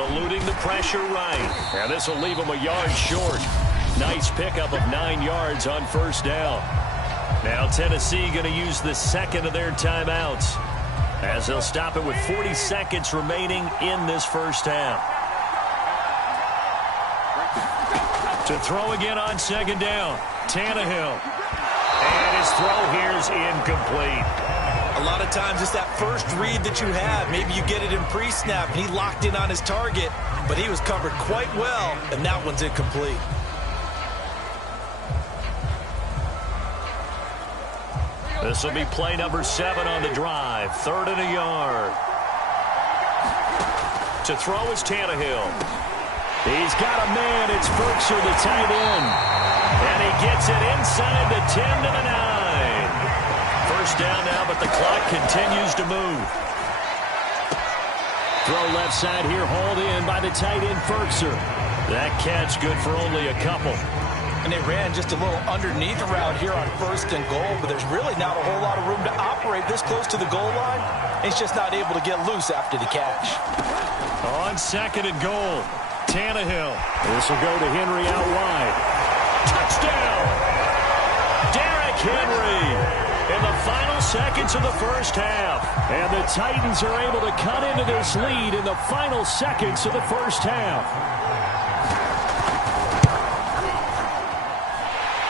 Eluding the pressure right. Now this will leave him a yard short. Nice pickup of 9 yards on first down. Now Tennessee going to use the second of their timeouts as they'll stop it with 40 seconds remaining in this first half. To throw again on 2nd down, Tannehill. And his throw here is incomplete. A lot of times it's that first read that you have. Maybe you get it in pre-snap, and he locked in on his target, but he was covered quite well, and that one's incomplete. This will be play number 7 on the drive. 3rd and a yard. To throw is Tannehill. He's got a man. It's Ferkser, the tight end. And he gets it inside the 10 to the 9. First down now, but the clock continues to move. Throw left side here, hauled in by the tight end, Ferkser. That catch good for only a couple. And they ran just a little underneath route here on 1st and goal, but there's really not a whole lot of room to operate this close to the goal line. He's just not able to get loose after the catch. On 2nd and goal, Tannehill. This will go to Henry out wide. Touchdown! Derrick Henry in the final seconds of the first half. And the Titans are able to cut into this lead in the final seconds of the first half.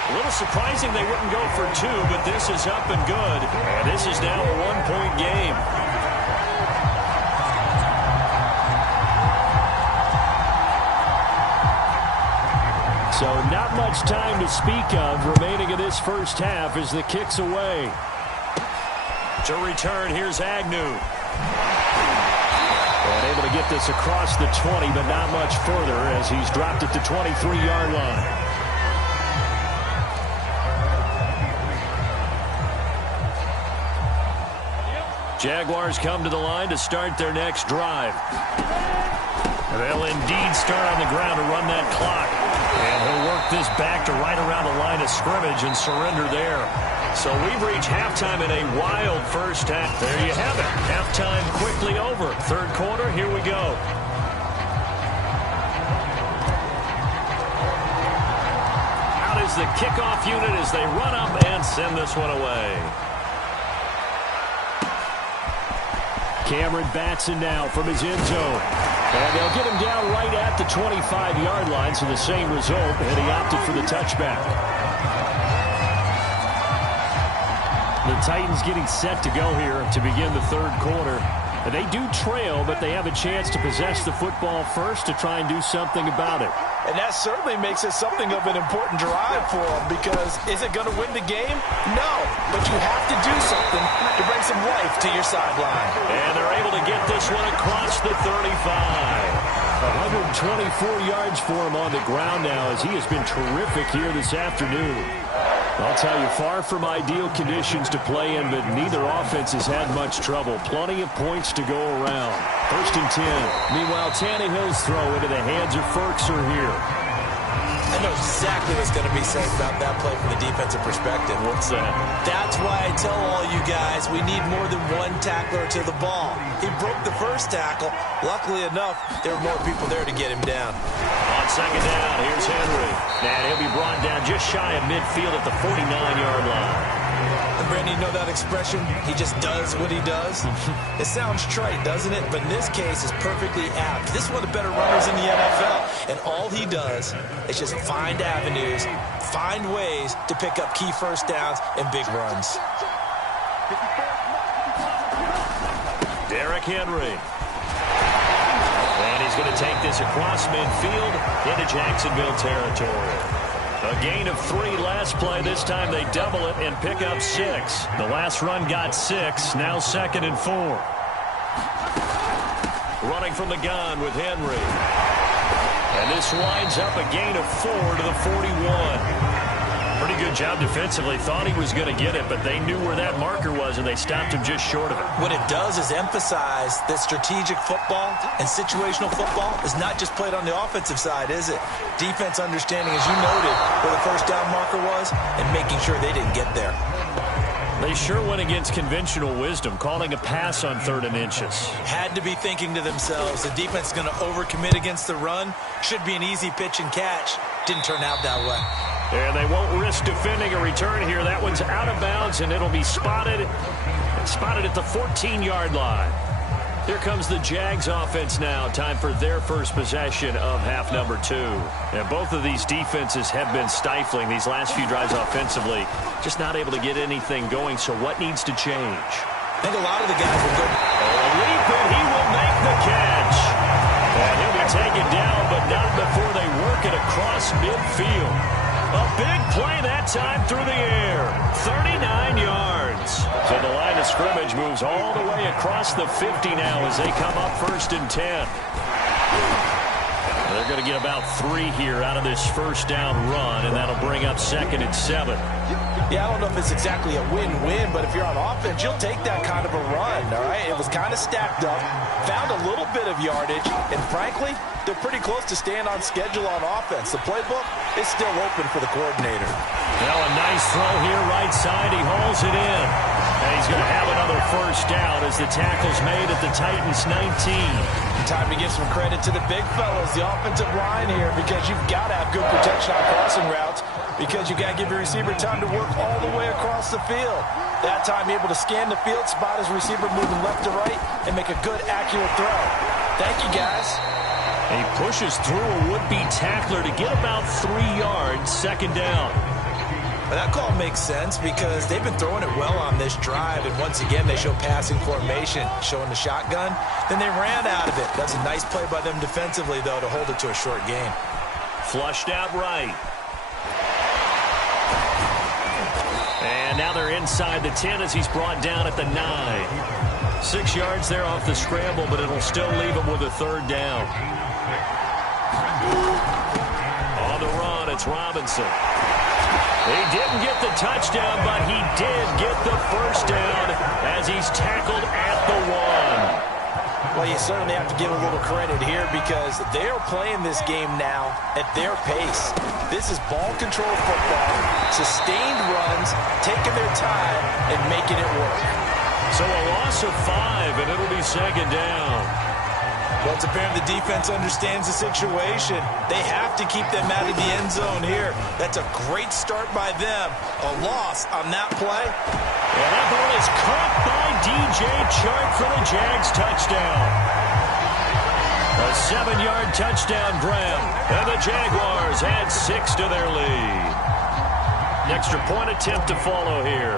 A little surprising they wouldn't go for 2, but this is up and good. And this is now a 1-point game. So not much time to speak of remaining in this first half as the kick's away. To return, here's Agnew. And able to get this across the 20, but not much further as he's dropped it to 23-yard line. Jaguars come to the line to start their next drive. They'll indeed start on the ground to run that clock. And he'll work this back to right around the line of scrimmage and surrender there. So we've reached halftime in a wild first half. There you have it. Halftime quickly over. 3rd quarter, here we go. Out is the kickoff unit as they run up and send this one away. Cameron Batson now from his end zone. And they'll get him down right at the 25-yard line, so the same result, and he opted for the touchback. The Titans getting set to go here to begin the 3rd quarter. And they do trail, but they have a chance to possess the football first to try and do something about it. And that certainly makes it something of an important drive for them, because is it going to win the game? No, but you have to do something to bring some life to your sideline. And they're able to get this one across the 35. 124 yards for him on the ground now as he has been terrific here this afternoon. I'll tell you, far from ideal conditions to play in, but neither offense has had much trouble. Plenty of points to go around. 1st and 10. Meanwhile, Tannehill's throw into the hands of Ferkser here. I know exactly what's going to be said about that play from the defensive perspective. What's that? That's why I tell all you guys we need more than one tackler to the ball. He broke the first tackle. Luckily enough, there were more people there to get him down. On 2nd down, here's Henry. And he'll be brought down just shy of midfield at the 49-yard line. And Brandon, you know that expression? He just does what he does. It sounds trite, doesn't it? But in this case, it's perfectly apt. This is one of the better runners in the NFL. And all he does is just find avenues, find ways to pick up key first downs and big runs. Derrick Henry. And he's going to take this across midfield into Jacksonville territory. A gain of 3 last play. This time they double it and pick up 6. The last run got 6. Now 2nd and 4. Running from the gun with Henry. And this winds up a gain of 4 to the 41. Pretty good job defensively. Thought he was going to get it, but they knew where that marker was, and they stopped him just short of it. What it does is emphasize that strategic football and situational football is not just played on the offensive side, is it? Defense understanding, as you noted, where the first down marker was and making sure they didn't get there. They sure went against conventional wisdom, calling a pass on 3rd and inches. Had to be thinking to themselves, the defense is going to overcommit against the run. Should be an easy pitch and catch. Didn't turn out that way. And they won't risk defending a return here. That one's out of bounds, and it'll be spotted at the 14-yard line. Here comes the Jags offense now. Time for their first possession of half number 2. And both of these defenses have been stifling these last few drives offensively. Just not able to get anything going, so what needs to change? I think a lot of the guys will go. Leap, and he will make the catch. And he'll be taken down, but not before they work it across midfield. A big play that time through the air. 39 yards. So the line of scrimmage moves all the way across the 50 now as they come up 1st and 10. The They're going to get about 3 here out of this first down run, and that'll bring up 2nd and 7. Yeah, I don't know if it's exactly a win-win, but if you're on offense, you'll take that kind of a run, all right? It was kind of stacked up, found a little bit of yardage, and frankly, they're pretty close to staying on schedule on offense. The playbook is still open for the coordinator. Well, a nice throw here, right side. He hauls it in. And he's going to have another first down as the tackle's made at the Titans' 19. Time to give some credit to the big fellas, the offensive line here, because you've got to have good protection on crossing routes, because you got to give your receiver time to work all the way across the field. That time, able to scan the field, spot his receiver moving left to right, and make a good, accurate throw. Thank you, guys. He pushes through a would-be tackler to get about 3 yards, 2nd down. That call makes sense because they've been throwing it well on this drive, and once again they show passing formation, showing the shotgun. Then they ran out of it. That's a nice play by them defensively, though, to hold it to a short gain. Flushed out right. And now they're inside the 10 as he's brought down at the 9. 6 yards there off the scramble, but it'll still leave him with a 3rd down. On the run, it's Robinson. He didn't get the touchdown, but he did get the first down as he's tackled at the 1. Well, you certainly have to give a little credit here because they're playing this game now at their pace. This is ball control football, sustained runs, taking their time, and making it work. So a loss of 5, and it'll be 2nd down. Well, it's apparent the defense understands the situation. They have to keep them out of the end zone here. That's a great start by them. A loss on that play. And that ball is caught by DJ Chark for the Jags touchdown. A 7-yard touchdown grab. And the Jaguars add 6 to their lead. An extra point attempt to follow here.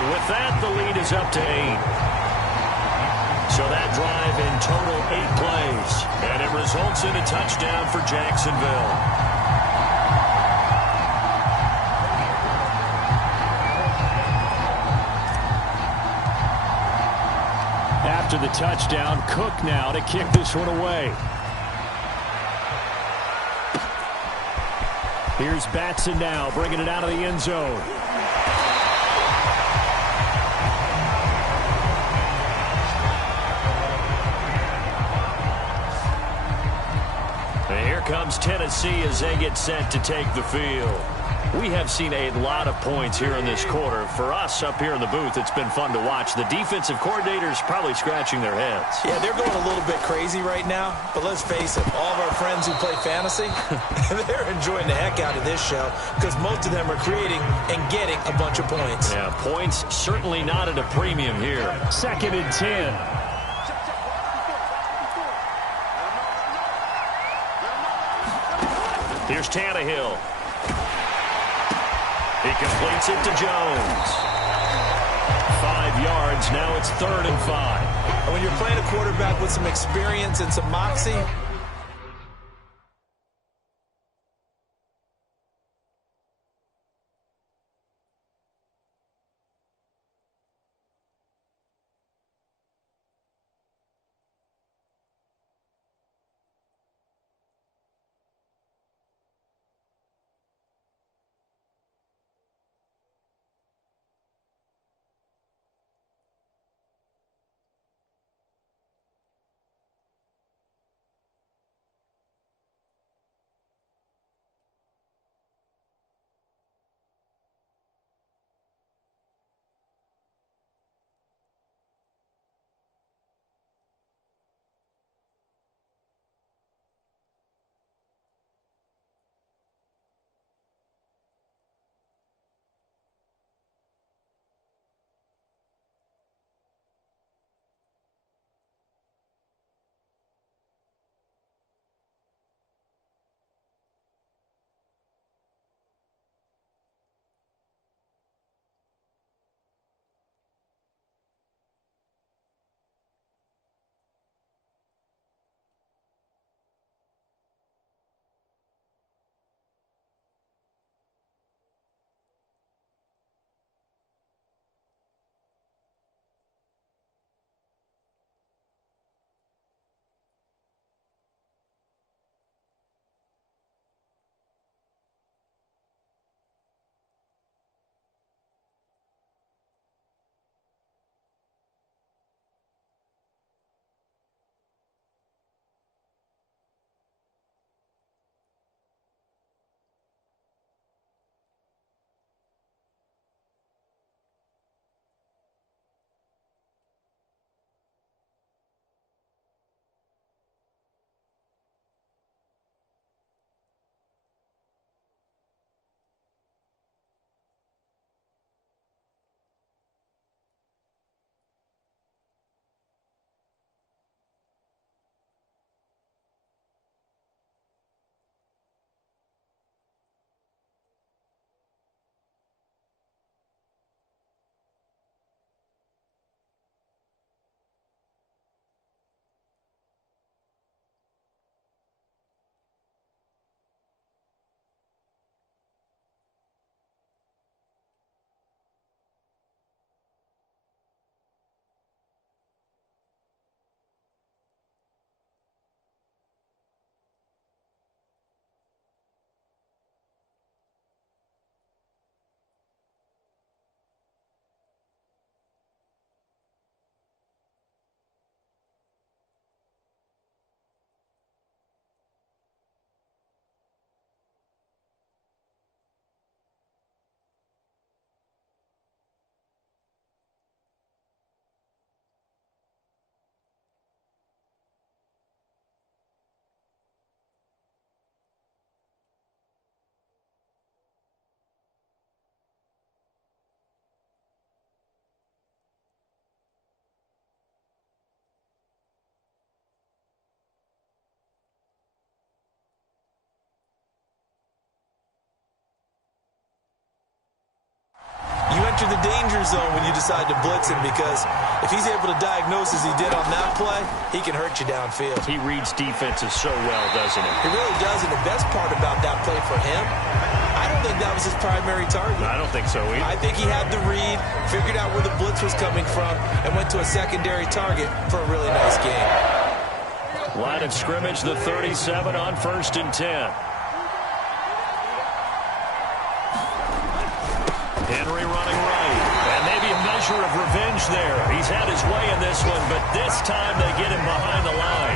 With that, the lead is up to 8. So that drive in total 8 plays. And it results in a touchdown for Jacksonville. After the touchdown, Cook now to kick this one away. Here's Batson now, bringing it out of the end zone. Here comes Tennessee as they get set to take the field. We have seen a lot of points here in this quarter. For us up here in the booth, it's been fun to watch. The defensive coordinators probably scratching their heads. Yeah, they're going a little bit crazy right now. But let's face it, all of our friends who play fantasy, they're enjoying the heck out of this show because most of them are creating and getting a bunch of points. Yeah, points certainly not at a premium here. 2nd and 10. Here's Tannehill. He completes it to Jones. 5 yards. Now it's 3rd and 5. And when you're playing a quarterback with some experience and some moxie, enter the danger zone when you decide to blitz him, because if he's able to diagnose as he did on that play, he can hurt you downfield. He reads defenses so well, doesn't he? He really does, and the best part about that play for him, I don't think that was his primary target. I don't think so either. I think he had the read, figured out where the blitz was coming from, and went to a secondary target for a really nice game. Line of scrimmage, the 37 on 1st and 10. Henry running right. And maybe a measure of revenge there. He's had his way in this one, but this time they get him behind the line.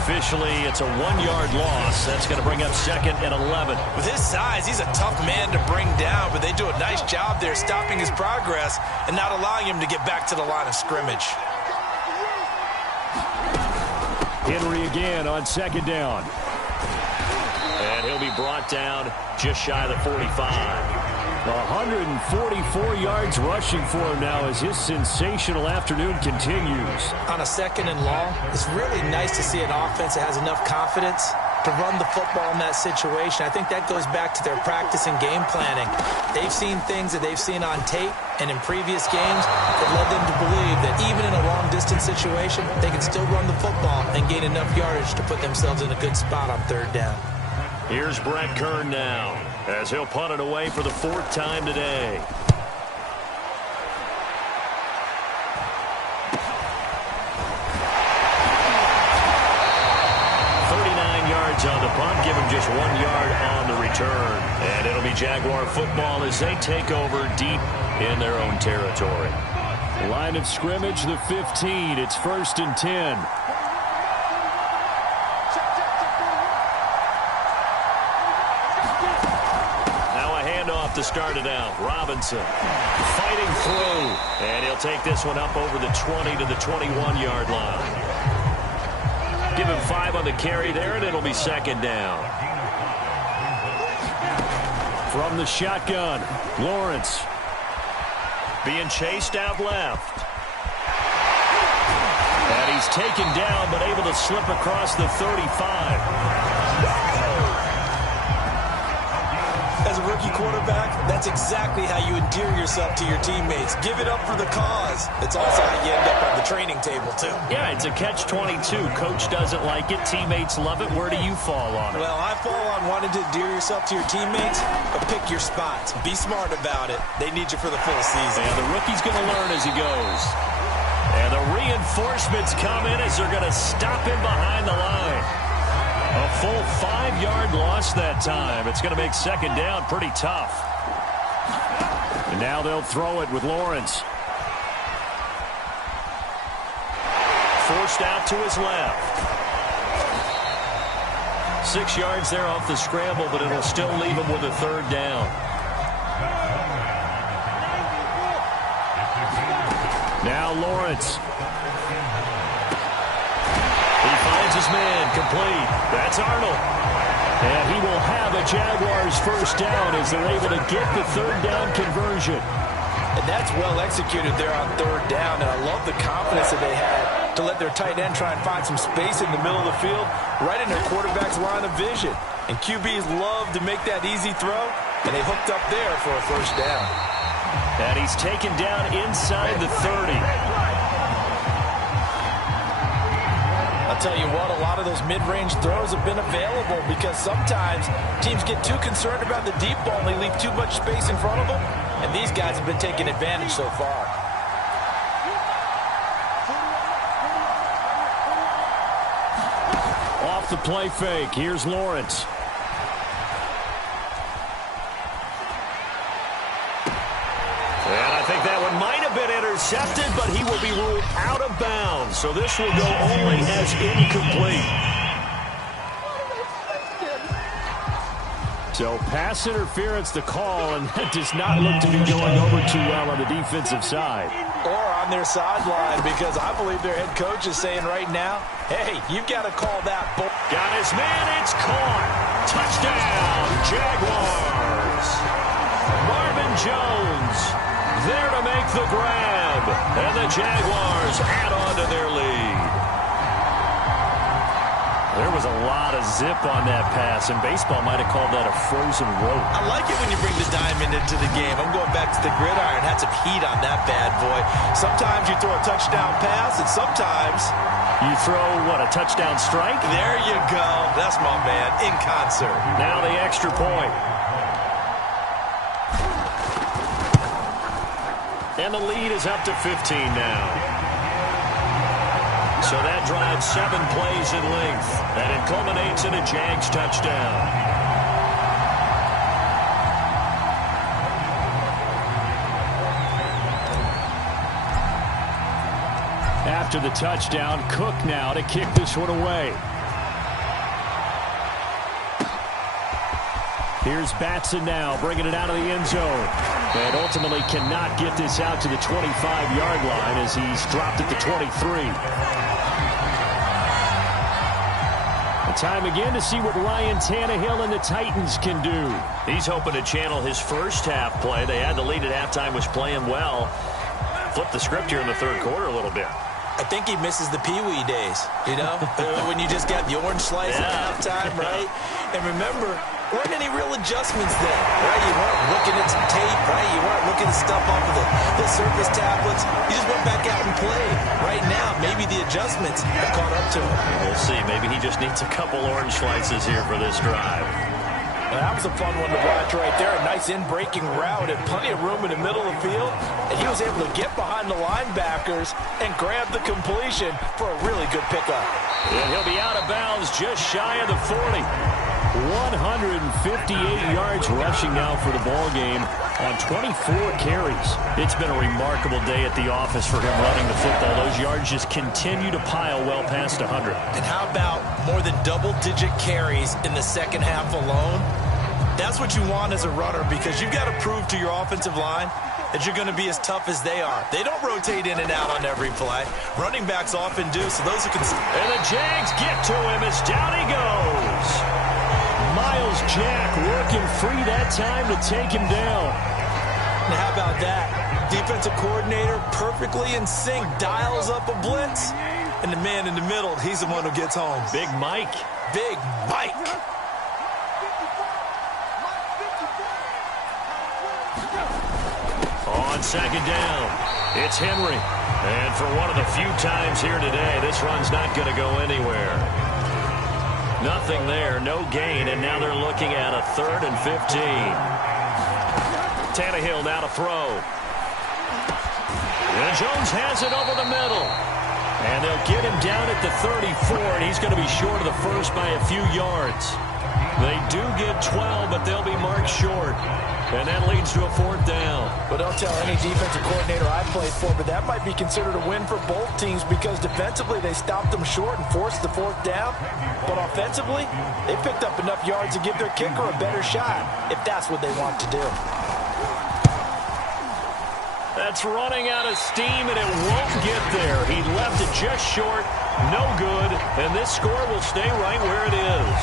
Officially, it's a 1-yard loss. That's going to bring up 2nd and 11. With his size, he's a tough man to bring down, but they do a nice job there stopping his progress and not allowing him to get back to the line of scrimmage. Henry again on 2nd down. And he'll be brought down just shy of the 45. 144 yards rushing for him now as his sensational afternoon continues. On a 2nd and long, it's really nice to see an offense that has enough confidence to run the football in that situation. I think that goes back to their practice and game planning. They've seen things that they've seen on tape and in previous games that led them to believe that even in a long-distance situation, they can still run the football and gain enough yardage to put themselves in a good spot on 3rd down. Here's Brett Kern now as he'll punt it away for the 4th time today. On the punt, give him just 1 yard on the return. And it'll be Jaguar football as they take over deep in their own territory. Line of scrimmage, the 15. It's 1st and 10. Now a handoff to start it out. Robinson fighting through. And he'll take this one up over the 20 to the 21-yard line. Give him 5 on the carry there, and it'll be 2nd down. From the shotgun, Lawrence being chased out left. And he's taken down, but able to slip across the 35. As a rookie quarterback, that's exactly how you endear yourself to your teammates. Give it up for the cause. It's also how you end up on the training table, too. Yeah, it's a catch-22. Coach doesn't like it. Teammates love it. Where do you fall on it? Well, I fall on wanting to endear yourself to your teammates, but pick your spots. Be smart about it. They need you for the full season. And the rookie's going to learn as he goes. And the reinforcements come in as they're going to stop him behind the line. A full 5-yard loss that time. It's going to make 2nd down pretty tough. And now they'll throw it with Lawrence. Forced out to his left. 6 yards there off the scramble, but it'll still leave him with a 3rd down. Now Lawrence. Finds his man complete. That's Arnold. And he will have a Jaguars 1st down as they're able to get the 3rd down conversion. And that's well executed there on 3rd down. And I love the confidence that they had to let their tight end try and find some space in the middle of the field, right in their quarterback's line of vision. And QBs love to make that easy throw, and they hooked up there for a 1st down. And he's taken down inside the 30. I'll tell you what, a lot of those mid-range throws have been available because sometimes teams get too concerned about the deep ball and they leave too much space in front of them, and these guys have been taking advantage so far. Off the play fake, here's Lawrence. And I think that one might have been intercepted, but he will be ruled out of bounds. So this will go only as incomplete. So pass interference the call, and that does not look to be going over too well on the defensive side. Or on their sideline, because I believe their head coach is saying right now, hey, you've got to call that. Got his man, it's caught. Touchdown, Jaguars. Marvin Jones there to make the grab, and the Jaguars add on to their lead. There was a lot of zip on that pass, and baseball might have called that a frozen rope. I like it when you bring the diamond into the game. I'm going back to the gridiron. Had some heat on that bad boy. Sometimes you throw a touchdown pass, and sometimes you throw, what, a touchdown strike? There you go. That's my man, in concert. Now the extra point. And the lead is up to 15 now. So that drives 7 plays in length, and it culminates in a Jags touchdown. After the touchdown, Cook now to kick this one away. Here's Batson now, bringing it out of the end zone. And ultimately cannot get this out to the 25-yard line as he's dropped at the 23. Time again to see what Ryan Tannehill and the Titans can do. He's hoping to channel his first half play. They had the lead at halftime, was playing well. Flip the script here in the third quarter a little bit. I think he misses the Pee-wee days, you know, when you just got the orange slice at halftime, right? And remember, there weren't any real adjustments then, right? You weren't looking at some tape, right? You weren't looking at stuff off of the surface tablets. You just went back out and played. Right now, maybe the adjustments have caught up to him. We'll see. Maybe he just needs a couple orange slices here for this drive. That was a fun one to watch right there. A nice in-breaking route and plenty of room in the middle of the field. And he was able to get behind the linebackers and grab the completion for a really good pickup. And he'll be out of bounds just shy of the 40. 158 yards rushing now for the ball game on 24 carries. It's been a remarkable day at the office for him running the football. Those yards just continue to pile well past 100. And how about more than double-digit carries in the second half alone? That's what you want as a runner, because you've got to prove to your offensive line that you're going to be as tough as they are. They don't rotate in and out on every play. Running backs often do, so those who can... And the Jags get to him as down he goes. Miles Jack working free that time to take him down. And how about that? Defensive coordinator perfectly in sync, dials up a blitz, and the man in the middle, he's the one who gets home. Big Mike. Big Mike. On second down, it's Henry. And for one of the few times here today, this run's not going to go anywhere. Nothing there, no gain, and now they're looking at a 3rd and 15. Tannehill now to throw. And Jones has it over the middle. And they'll get him down at the 34, and he's going to be short of the first by a few yards. They do get 12, but they'll be marked short. And that leads to a 4th down. But don't tell any defensive coordinator I played for, but that might be considered a win for both teams, because defensively they stopped them short and forced the 4th down. But offensively, they picked up enough yards to give their kicker a better shot, if that's what they want to do. That's running out of steam, and it won't get there. He left it just short, no good, and this score will stay right where it is.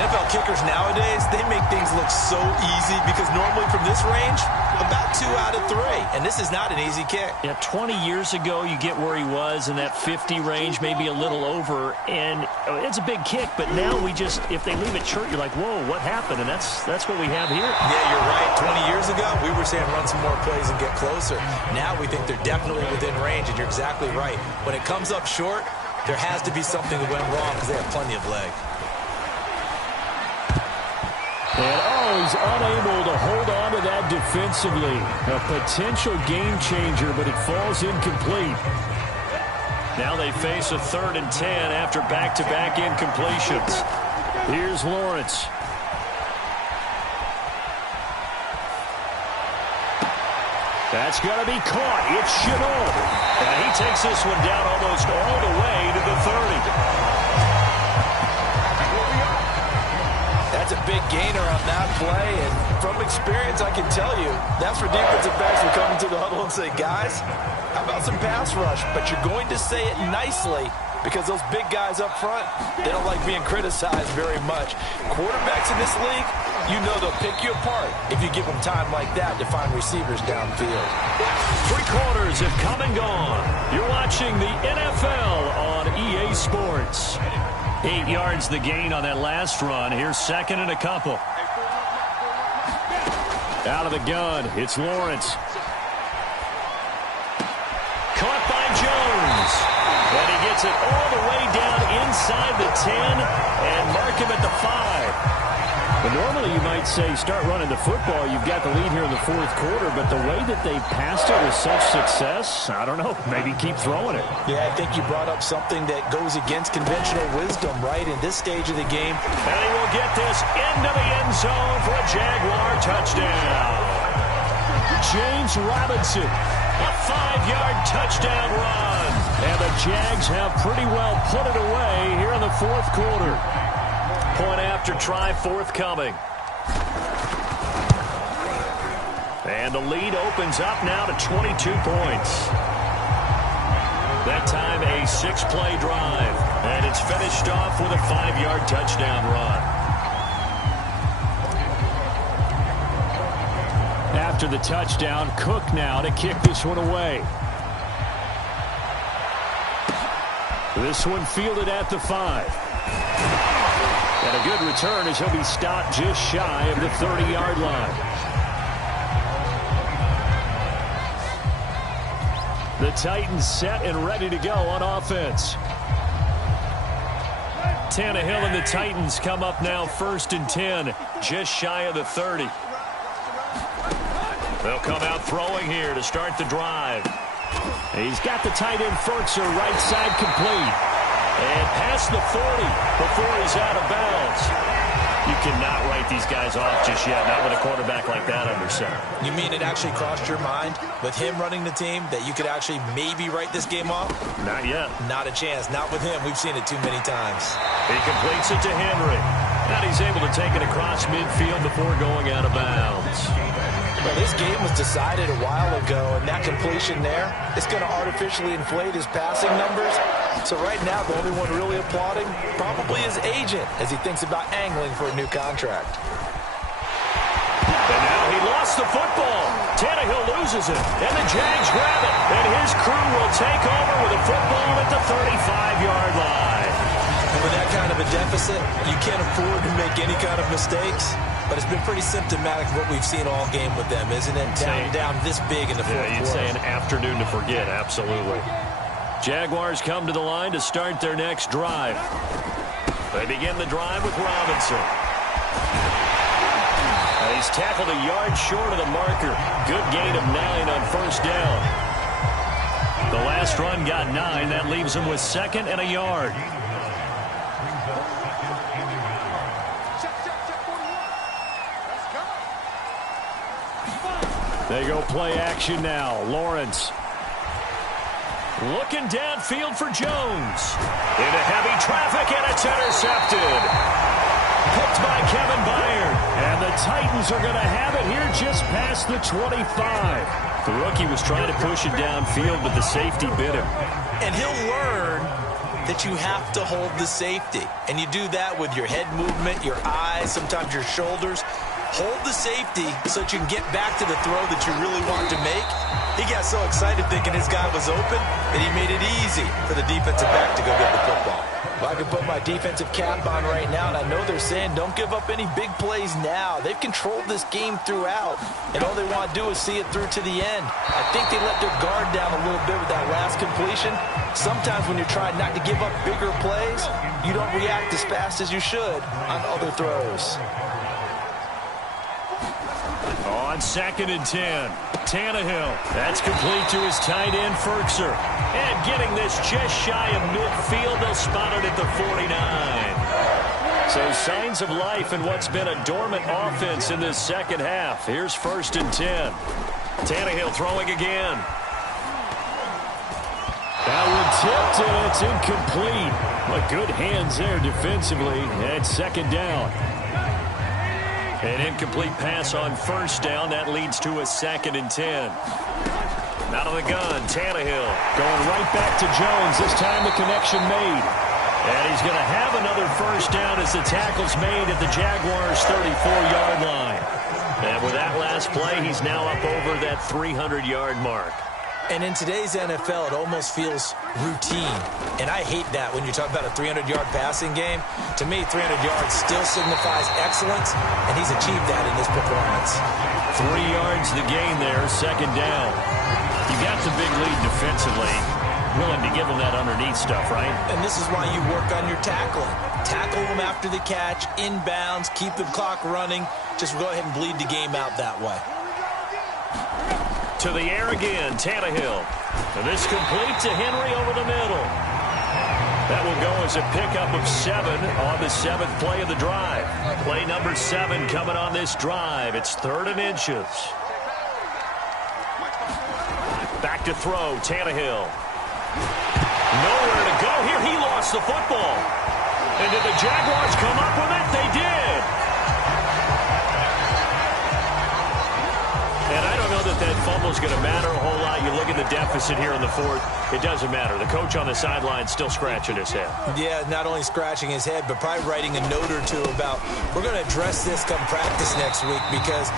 NFL kickers nowadays, they make things look so easy, because normally from this range, about 2 out of 3. And this is not an easy kick. Yeah, 20 years ago, you get where he was in that 50 range, maybe a little over, and it's a big kick, but now we just, if they leave it short, you're like, whoa, what happened? And that's what we have here. Yeah, you're right. 20 years ago, we were saying run some more plays and get closer. Now we think they're definitely within range, and you're exactly right. When it comes up short, there has to be something that went wrong, because they have plenty of leg. And he's unable to hold on to that defensively. A potential game changer, but it falls incomplete. Now they face a 3rd and 10 after back-to-back incompletions. Here's Lawrence. That's going to be caught. It's Chenault. And he takes this one down almost all the way to the 30. That's a big gainer on that play, and from experience, I can tell you, that's where defensive backs will come into the huddle and say, guys, how about some pass rush? But you're going to say it nicely, because those big guys up front, they don't like being criticized very much. Quarterbacks in this league, You know they'll pick you apart if you give them time like that to find receivers downfield. 3 quarters have come and gone. You're watching the NFL on EA Sports. 8 yards the gain on that last run. Here's second and a couple. Out of the gun, it's Lawrence. Caught by Jones. And he gets it all the way down inside the 10 and mark him at the 5. But normally you might say start running the football. You've got the lead here in the 4th quarter, but the way that they passed it with such success, I don't know, maybe keep throwing it. Yeah, I think you brought up something that goes against conventional wisdom, right, in this stage of the game. And he will get this into the end zone for a Jaguar touchdown. James Robinson, a 5-yard touchdown run. And the Jags have pretty well put it away here in the 4th quarter. Point after try forthcoming. And the lead opens up now to 22 points. That time a 6-play drive. And it's finished off with a 5-yard touchdown run. After the touchdown, Cook now to kick this one away. This one fielded at the 5. And a good return as he'll be stopped just shy of the 30-yard line. The Titans set and ready to go on offense. Tannehill and the Titans come up now 1st and 10, just shy of the 30. They'll come out throwing here to start the drive. He's got the tight end Ferkser right side complete. And past the 40 before he's out of bounds. You cannot write these guys off just yet, not with a quarterback like that under center. You mean it actually crossed your mind with him running the team that you could actually maybe write this game off? Not yet. Not a chance. Not with him. We've seen it too many times. He completes it to Henry. And he's able to take it across midfield before going out of bounds. Well, this game was decided a while ago, and that completion there is going to artificially inflate his passing numbers. So right now, the only one really applauding probably his agent as he thinks about angling for a new contract. And now he lost the football. Tannehill loses it, and the Jags grab it. And his crew will take over with a football at the 35-yard line. And with that kind of a deficit, you can't afford to make any kind of mistakes. But it's been pretty symptomatic of what we've seen all game with them, isn't it? Down this big in the 4th quarter. Yeah, you'd say an afternoon to forget, absolutely. Jaguars come to the line to start their next drive. They begin the drive with Robinson. And he's tackled a yard short of the marker. Good gain of 9 on 1st down. The last run got 9. That leaves him with 2nd and a yard. They go play action now. Lawrence. Looking downfield for Jones. Into heavy traffic, and it's intercepted. Picked by Kevin Byard. And the Titans are going to have it here just past the 25. The rookie was trying to push it downfield, but the safety bit him. And he'll learn that you have to hold the safety. And you do that with your head movement, your eyes, sometimes your shoulders. Hold the safety so that you can get back to the throw that you really want to make. He got so excited thinking his guy was open that he made it easy for the defensive back to go get the football. Well, I can put my defensive cap on right now, and I know they're saying don't give up any big plays now. They've controlled this game throughout, and all they want to do is see it through to the end. I think they let their guard down a little bit with that last completion. Sometimes when you're trying not to give up bigger plays, you don't react as fast as you should on other throws. On 2nd and 10, Tannehill. That's complete to his tight end, Ferkser. And getting this just shy of midfield, they'll spot it at the 49. So signs of life in what's been a dormant offense in this second half. Here's 1st and 10. Tannehill throwing again. That one tipped, and it's incomplete. But good hands there defensively. And 2nd down. An incomplete pass on 1st down. That leads to a 2nd and 10. Out of the gun, Tannehill. Going right back to Jones. This time the connection made. And he's going to have another first down as the tackle's made at the Jaguars' 34-yard line. And with that last play, he's now up over that 300-yard mark. And in today's NFL, it almost feels routine. And I hate that when you talk about a 300-yard passing game. To me, 300 yards still signifies excellence, and he's achieved that in this performance. 3 yards the gain there, second down. You got the big lead defensively. Willing to give him that underneath stuff, right? And this is why you work on your tackling. Tackle them after the catch, inbounds, keep the clock running. Just go ahead and bleed the game out that way. To the air again, Tannehill. And this complete to Henry over the middle. That will go as a pickup of 7 on the 7th play of the drive. Play number 7 coming on this drive. It's 3rd and inches. Back to throw, Tannehill. Nowhere to go here. He lost the football. And did the Jaguars come up with it? They did. And I don't know that fumble's going to matter a whole lot. You look at the deficit here in the 4th. It doesn't matter. The coach on the sideline still scratching his head. Yeah, not only scratching his head, but probably writing a note or two about, we're going to address this come practice next week because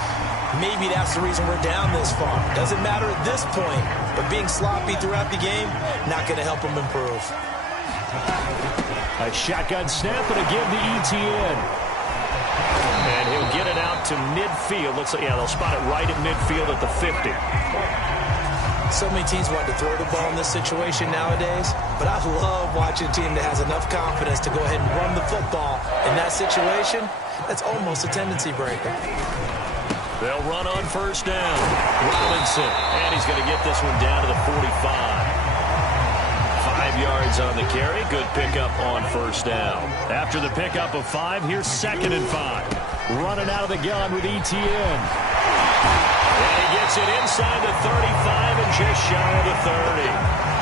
maybe that's the reason we're down this far. Doesn't matter at this point, but being sloppy throughout the game, not going to help him improve. A shotgun snap and a give to ETN. And he'll get it out to midfield. Looks like, yeah, they'll spot it right at midfield at the 50. So many teams want to throw the ball in this situation nowadays, but I love watching a team that has enough confidence to go ahead and run the football. In that situation, that's almost a tendency breaker. They'll run on first down. Robinson, and he's going to get this one down to the 45. 5 yards on the carry. Good pickup on first down. After the pickup of 5, here's 2nd and 5. Running out of the gun with ETN. And he gets it inside the 35 and just shy of the 30.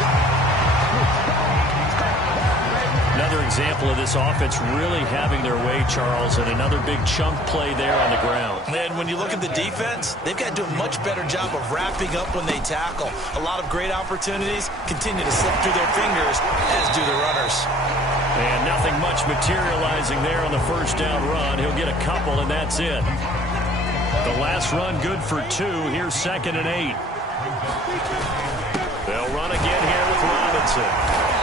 Another example of this offense really having their way, Charles, and another big chunk play there on the ground. And when you look at the defense, they've got to do a much better job of wrapping up when they tackle. A lot of great opportunities continue to slip through their fingers, as do the runners. And nothing much materializing there on the first down run. He'll get a couple, and that's it. The last run good for 2. Here's 2nd and 8. They'll run again here with Robinson.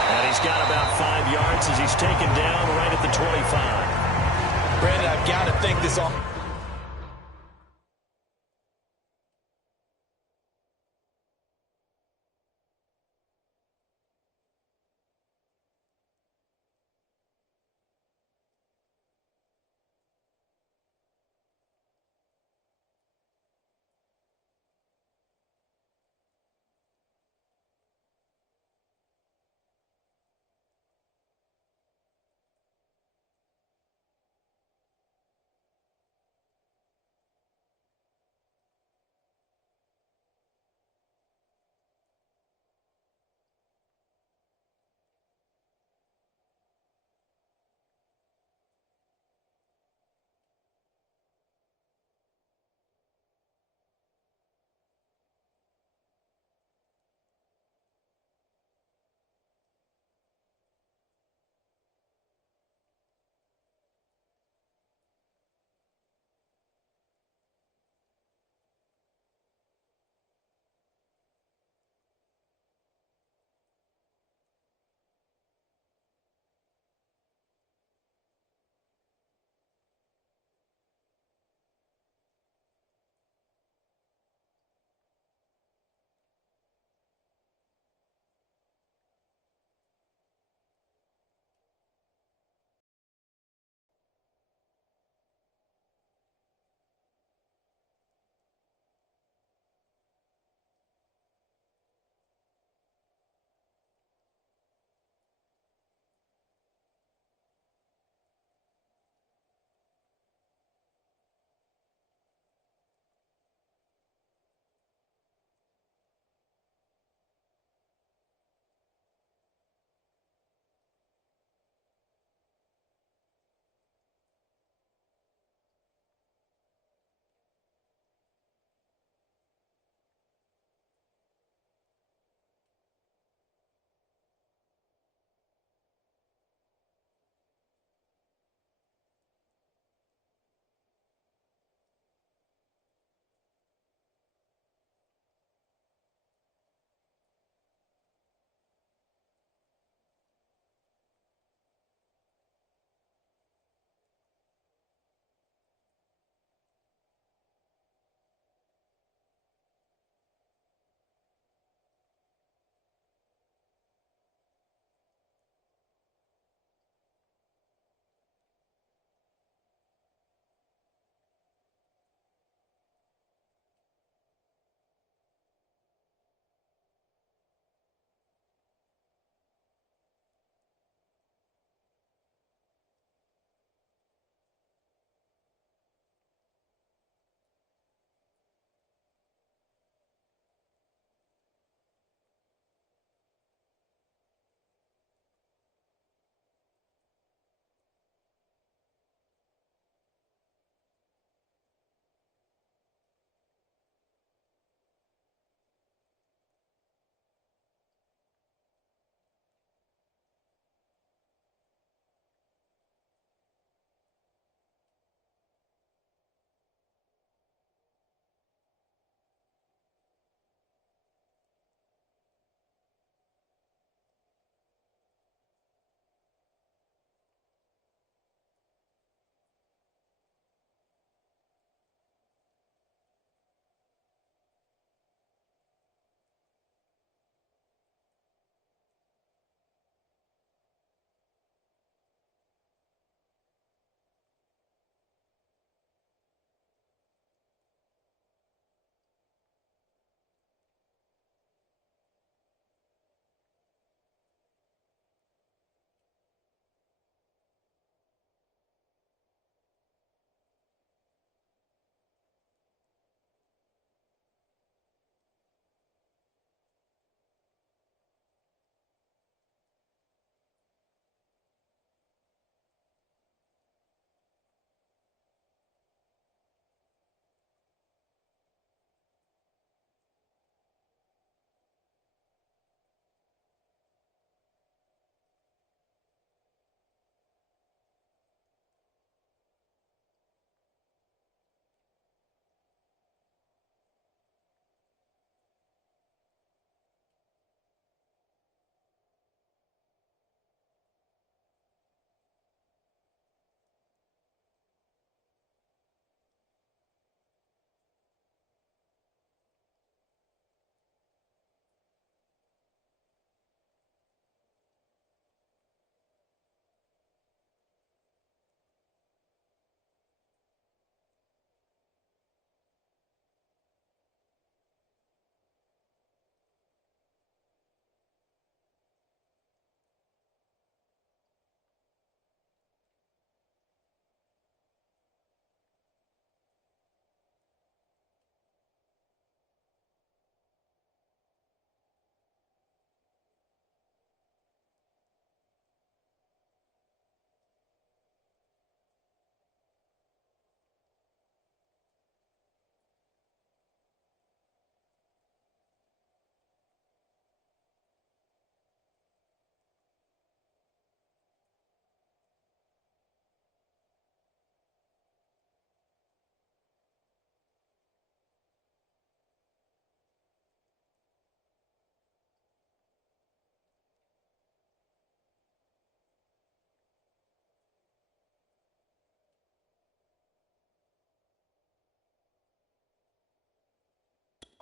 And he's got about 5 yards as he's taken down right at the 25. Brandon, I've got to think this all...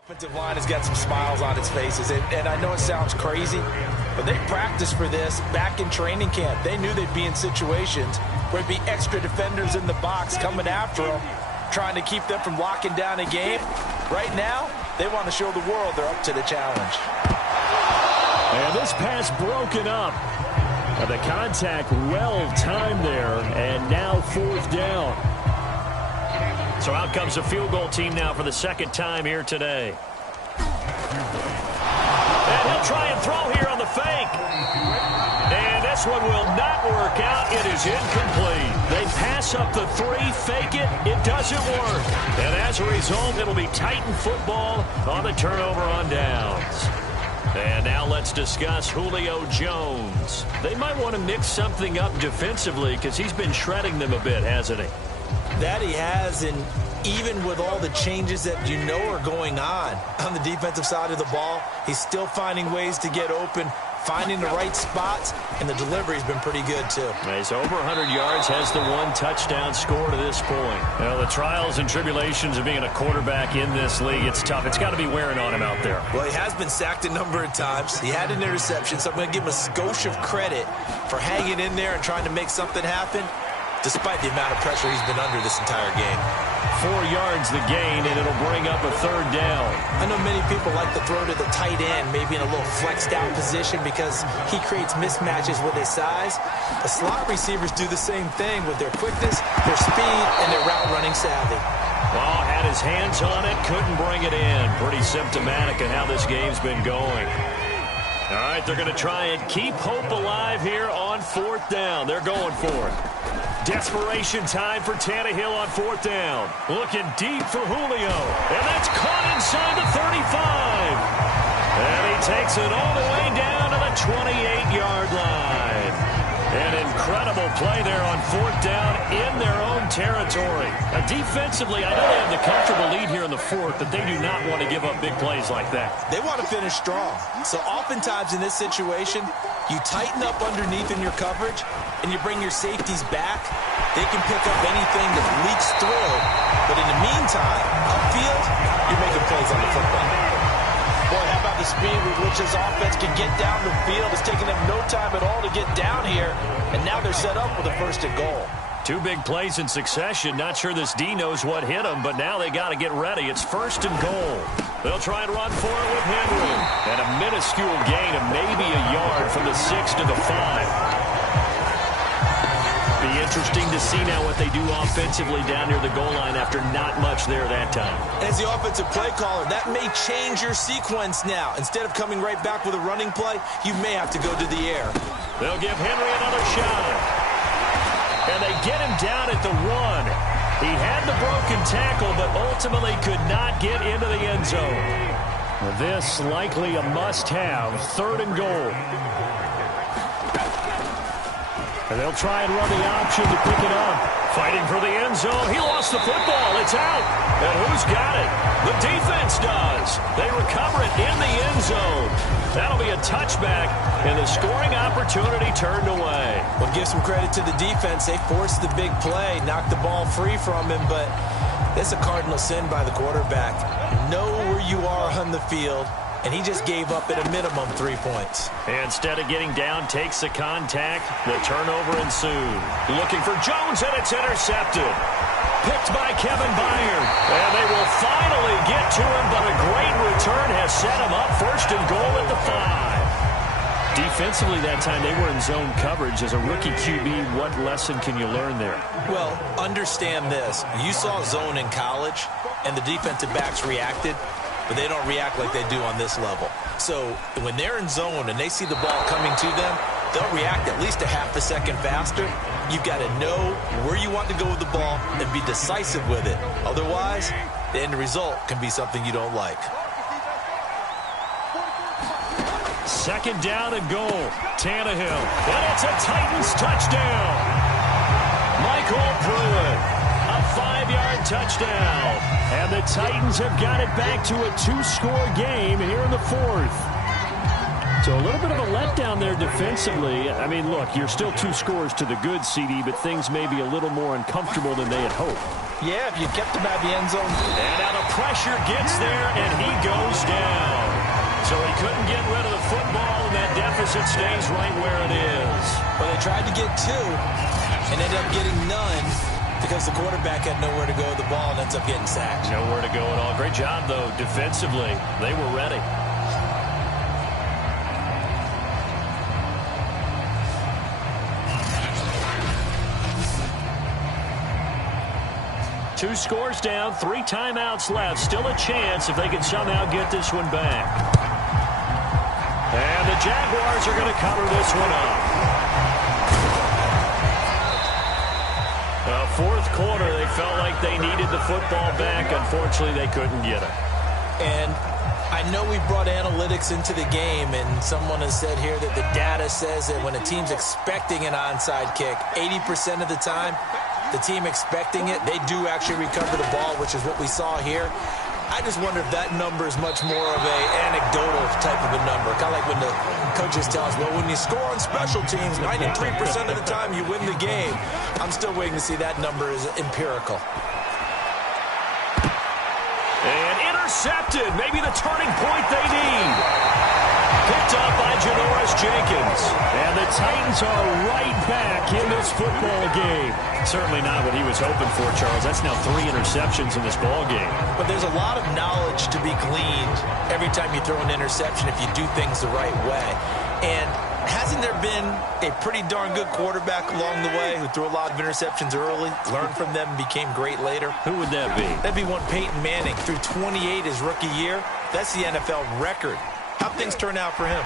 Offensive line has got some smiles on its faces, and I know it sounds crazy, but they practiced for this back in training camp. They knew they'd be in situations where there'd be extra defenders in the box coming after them, trying to keep them from locking down a game. Right now, they want to show the world they're up to the challenge. And this pass broken up. The contact well timed there, and now 4th down. So out comes the field goal team now for the second time here today. And he'll try and throw here on the fake. And this one will not work out. It is incomplete. They pass up the 3, fake it. It doesn't work. And as a result, it'll be Titan football on the turnover on downs. And now let's discuss Julio Jones. They might want to mix something up defensively because he's been shredding them a bit, hasn't he? That he has, and even with all the changes that you know are going on the defensive side of the ball, he's still finding ways to get open, finding the right spots, and the delivery's been pretty good, too. He's over 100 yards, has the 1 touchdown score to this point. Well, the trials and tribulations of being a quarterback in this league, it's tough. It's got to be wearing on him out there. Well, he has been sacked a number of times. He had an interception, so I'm going to give him a skosh of credit for hanging in there and trying to make something happen, despite the amount of pressure he's been under this entire game. 4 yards the gain, and it'll bring up a 3rd down. I know many people like to throw to the tight end, maybe in a little flexed out position because he creates mismatches with his size. The slot receivers do the same thing with their quickness, their speed, and their route running savvy. Well, had his hands on it, couldn't bring it in. Pretty symptomatic of how this game's been going. All right, they're going to try and keep hope alive here on 4th down. They're going for it. Desperation time for Tannehill on 4th down. Looking deep for Julio. And that's caught inside the 35. And he takes it all the way down to the 28-yard line. An incredible play there on 4th down in their own territory. Defensively, I know they have the comfortable lead here in the 4th, but they do not want to give up big plays like that. They want to finish strong. So oftentimes in this situation, you tighten up underneath in your coverage, and you bring your safeties back. They can pick up anything that leaks through. But in the meantime, upfield, you're making plays on the football. Boy, how about the speed with which this offense can get down the field? It's taken them no time at all to get down here, and now they're set up with a 1st and goal. 2 big plays in succession. Not sure this D knows what hit him, but now they got to get ready. It's 1st and goal. They'll try and run for it with Henry. And a minuscule gain of maybe a yard from the 6 to the 5. Be interesting to see now what they do offensively down near the goal line after not much there that time. As the offensive play caller, that may change your sequence now. Instead of coming right back with a running play, you may have to go to the air. They'll give Henry another shot. And they get him down at the 1. He had the broken tackle, but ultimately could not get into the end zone. This likely a must-have, 3rd and goal. And they'll try and run the option to pick it up. Fighting for the end zone. He lost the football. It's out. And who's got it? The defense does. They recover it in the end zone. That'll be a touchback, and the scoring opportunity turned away. Well, give some credit to the defense. They forced the big play, knocked the ball free from him, but it's a cardinal sin by the quarterback. Know where you are on the field, and he just gave up at a minimum 3 points. Instead of getting down, takes the contact. The turnover ensued. Looking for Jones, and it's intercepted. Picked by Kevin Byard. And they will finally get to him, but a great return has set him up. 1st and goal at the 5. Defensively that time, they were in zone coverage. As a rookie QB, what lesson can you learn there? Well, understand this. You saw zone in college, and the defensive backs reacted, but they don't react like they do on this level. So when they're in zone and they see the ball coming to them, they'll react at least a half a second faster. You've got to know where you want to go with the ball and be decisive with it. Otherwise, the end result can be something you don't like. 2nd down and goal. Tannehill. And it's a Titans touchdown. Michael Pruitt. A 5-yard touchdown. And the Titans have got it back to a 2-score game here in the 4th. So a little bit of a letdown there defensively. I mean, look, you're still 2 scores to the good, CD, but things may be a little more uncomfortable than they had hoped. Yeah, if you kept him out of the end zone. And now the pressure gets there, and he goes down. So he couldn't get rid of the football, and that deficit stays right where it is. But they tried to get 2 and ended up getting none because the quarterback had nowhere to go with the ball and ends up getting sacked. Nowhere to go at all. Great job, though, defensively. They were ready. Two scores down, 3 timeouts left. Still a chance if they can somehow get this one back. And the Jaguars are going to cover this one up. Fourth quarter, they felt like they needed the football back. Unfortunately, they couldn't get it. And I know we brought analytics into the game, and someone has said here that the data says that when a team's expecting an onside kick, 80% of the time, the team expecting it, they do actually recover the ball, which is what we saw here. I just wonder if that number is much more of a anecdotal type of a number. Kind of like when the coaches tell us, well, when you score on special teams, 93% of the time you win the game. I'm still waiting to see that number is empirical. And intercepted. Maybe the turning point they need. Picked up by Janoris Jenkins. And the Titans are right back in this football game. Certainly not what he was hoping for, Charles. That's now 3 interceptions in this ball game. But there's a lot of knowledge to be gleaned every time you throw an interception if you do things the right way. And hasn't there been a pretty darn good quarterback along the way who threw a lot of interceptions early, learned from them, and became great later? Who would that be? That'd be one Peyton Manning. Threw 28 his rookie year. That's the NFL record. How'd things turn out for him?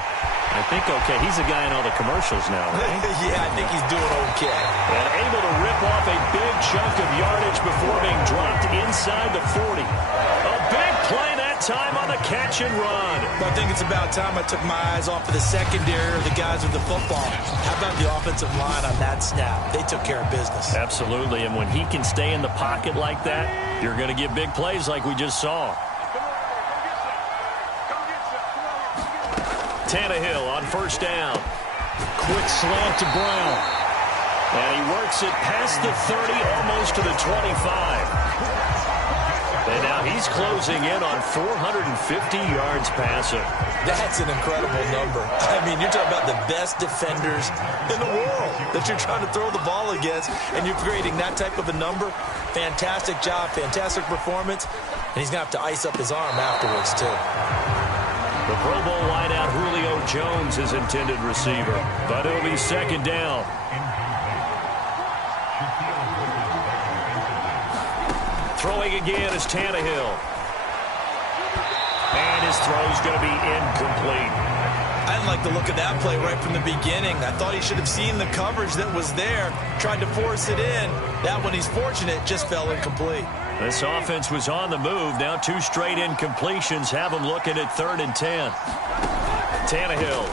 I think okay. He's a guy in all the commercials now, right? Yeah, I think he's doing okay. And able to rip off a big chunk of yardage before being dropped inside the 40. A big play that time on the catch and run. Well, I think it's about time I took my eyes off of the secondary or the guys with the football. How about the offensive line on that snap? They took care of business. Absolutely, and when he can stay in the pocket like that, you're going to get big plays like we just saw. Tannehill on first down. Quick slant to Brown. And he works it past the 30, almost to the 25. And now he's closing in on 450 yards passing. That's an incredible number. I mean, you're talking about the best defenders in the world that you're trying to throw the ball against, and you're creating that type of a number. Fantastic job, fantastic performance. And he's going to have to ice up his arm afterwards, too. The Pro Bowl wideout Julio Jones is intended receiver, but it'll be second down. Throwing again is Tannehill. And his throw's going to be incomplete. I didn't like the look of that play right from the beginning. I thought he should have seen the coverage that was there, tried to force it in. That one, he's fortunate, just fell incomplete. This offense was on the move. Now 2 straight incompletions have them looking at 3rd and 10. Tannehill.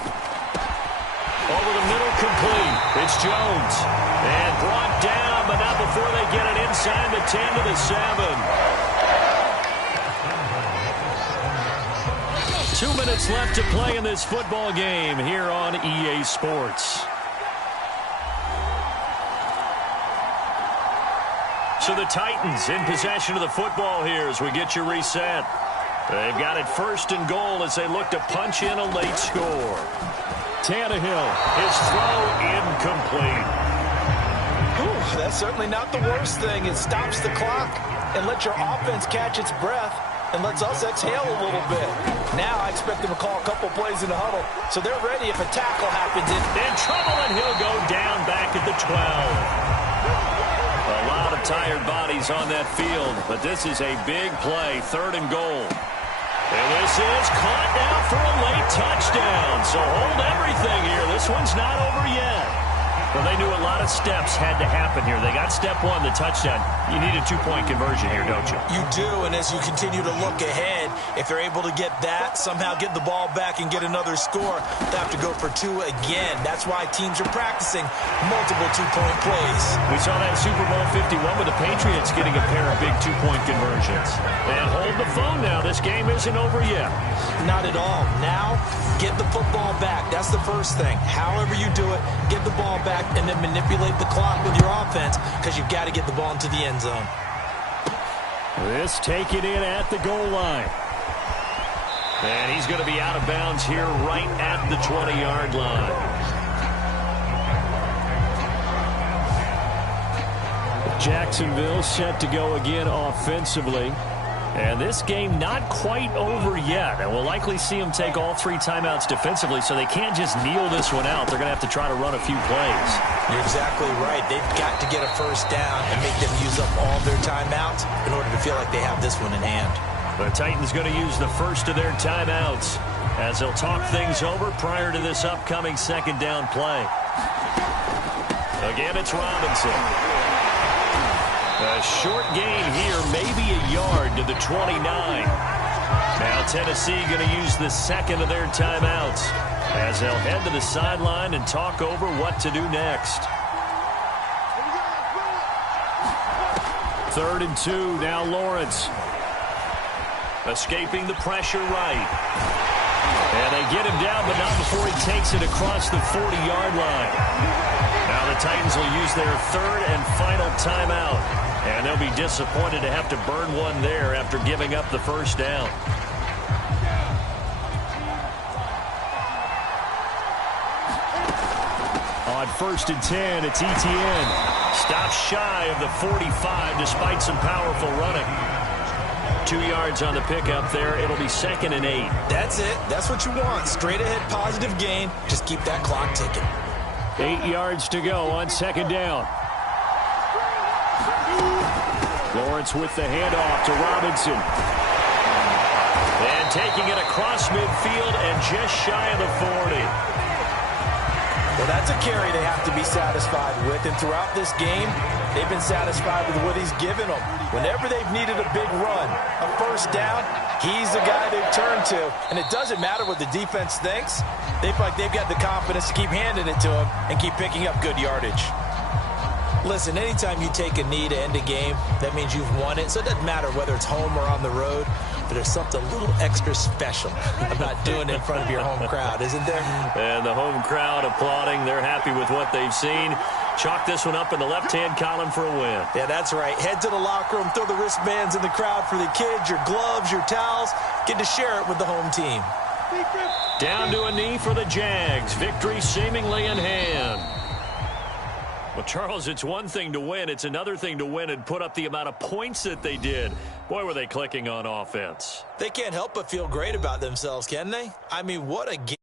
Over the middle, complete. It's Jones. And brought down, but not before they get it inside the 10 to the 7. 2 minutes left to play in this football game here on EA Sports. So the Titans in possession of the football here as we get you reset. They've got it 1st and goal as they look to punch in a late score. Tannehill, his throw incomplete. Ooh, that's certainly not the worst thing. It stops the clock and lets your offense catch its breath and lets us exhale a little bit. Now I expect them to call a couple plays in the huddle, so they're ready if a tackle happens. In trouble, and he'll go down back at the 12. A lot of tired bodies on that field, but this is a big play, 3rd and goal. And this is caught now for a late touchdown. So hold everything here. This one's not over yet. Well, they knew a lot of steps had to happen here. They got step one, the touchdown. You need a two-point conversion here, don't you? You do, and as you continue to look ahead, if they're able to get that, somehow get the ball back and get another score, they have to go for two again. That's why teams are practicing multiple two-point plays. We saw that Super Bowl 51 with the Patriots getting a pair of big two-point conversions. And hold the phone now. This game isn't over yet. Not at all. Now, get the football back. That's the first thing. However you do it, get the ball back and then manipulate the clock with your offense because you've got to get the ball into the end zone. This taken in at the goal line. And he's going to be out of bounds here right at the 20-yard line. Jacksonville set to go again offensively. And this game not quite over yet. And we'll likely see them take all three timeouts defensively, so they can't just kneel this one out. They're going to have to try to run a few plays. You're exactly right. They've got to get a first down and make them use up all their timeouts in order to feel like they have this one in hand. The Titans going to use the first of their timeouts as they'll talk things over prior to this upcoming second down play. Again, it's Robinson. A short gain here, maybe a yard to the 29. Now Tennessee going to use the second of their timeouts as they'll head to the sideline and talk over what to do next. 3rd and 2, now Lawrence. Escaping the pressure right. And they get him down, but not before he takes it across the 40-yard line. Now the Titans will use their third and final timeout. And they'll be disappointed to have to burn one there after giving up the first down. On 1st and 10, it's Etienne. Stops shy of the 45 despite some powerful running. 2 yards on the pickup there. It'll be 2nd and 8. That's it. That's what you want. Straight ahead positive gain. Just keep that clock ticking. 8 yards to go on 2nd down. Lawrence with the handoff to Robinson. And taking it across midfield and just shy of the 40. Well, that's a carry they have to be satisfied with. And throughout this game, they've been satisfied with what he's given them. Whenever they've needed a big run, a first down, he's the guy they've turned to. And it doesn't matter what the defense thinks. They feel like they've got the confidence to keep handing it to him and keep picking up good yardage. Listen, anytime you take a knee to end a game, that means you've won it. So it doesn't matter whether it's home or on the road, but there's something a little extra special about doing it in front of your home crowd, isn't there? And the home crowd applauding. They're happy with what they've seen. Chalk this one up in the left-hand column for a win. Yeah, that's right. Head to the locker room, throw the wristbands in the crowd for the kids, your gloves, your towels. Get to share it with the home team. Down to a knee for the Jags. Victory seemingly in hand. Well, Charles, it's one thing to win. It's another thing to win and put up the amount of points that they did. Boy, were they clicking on offense. They can't help but feel great about themselves, can they? I mean, what a game.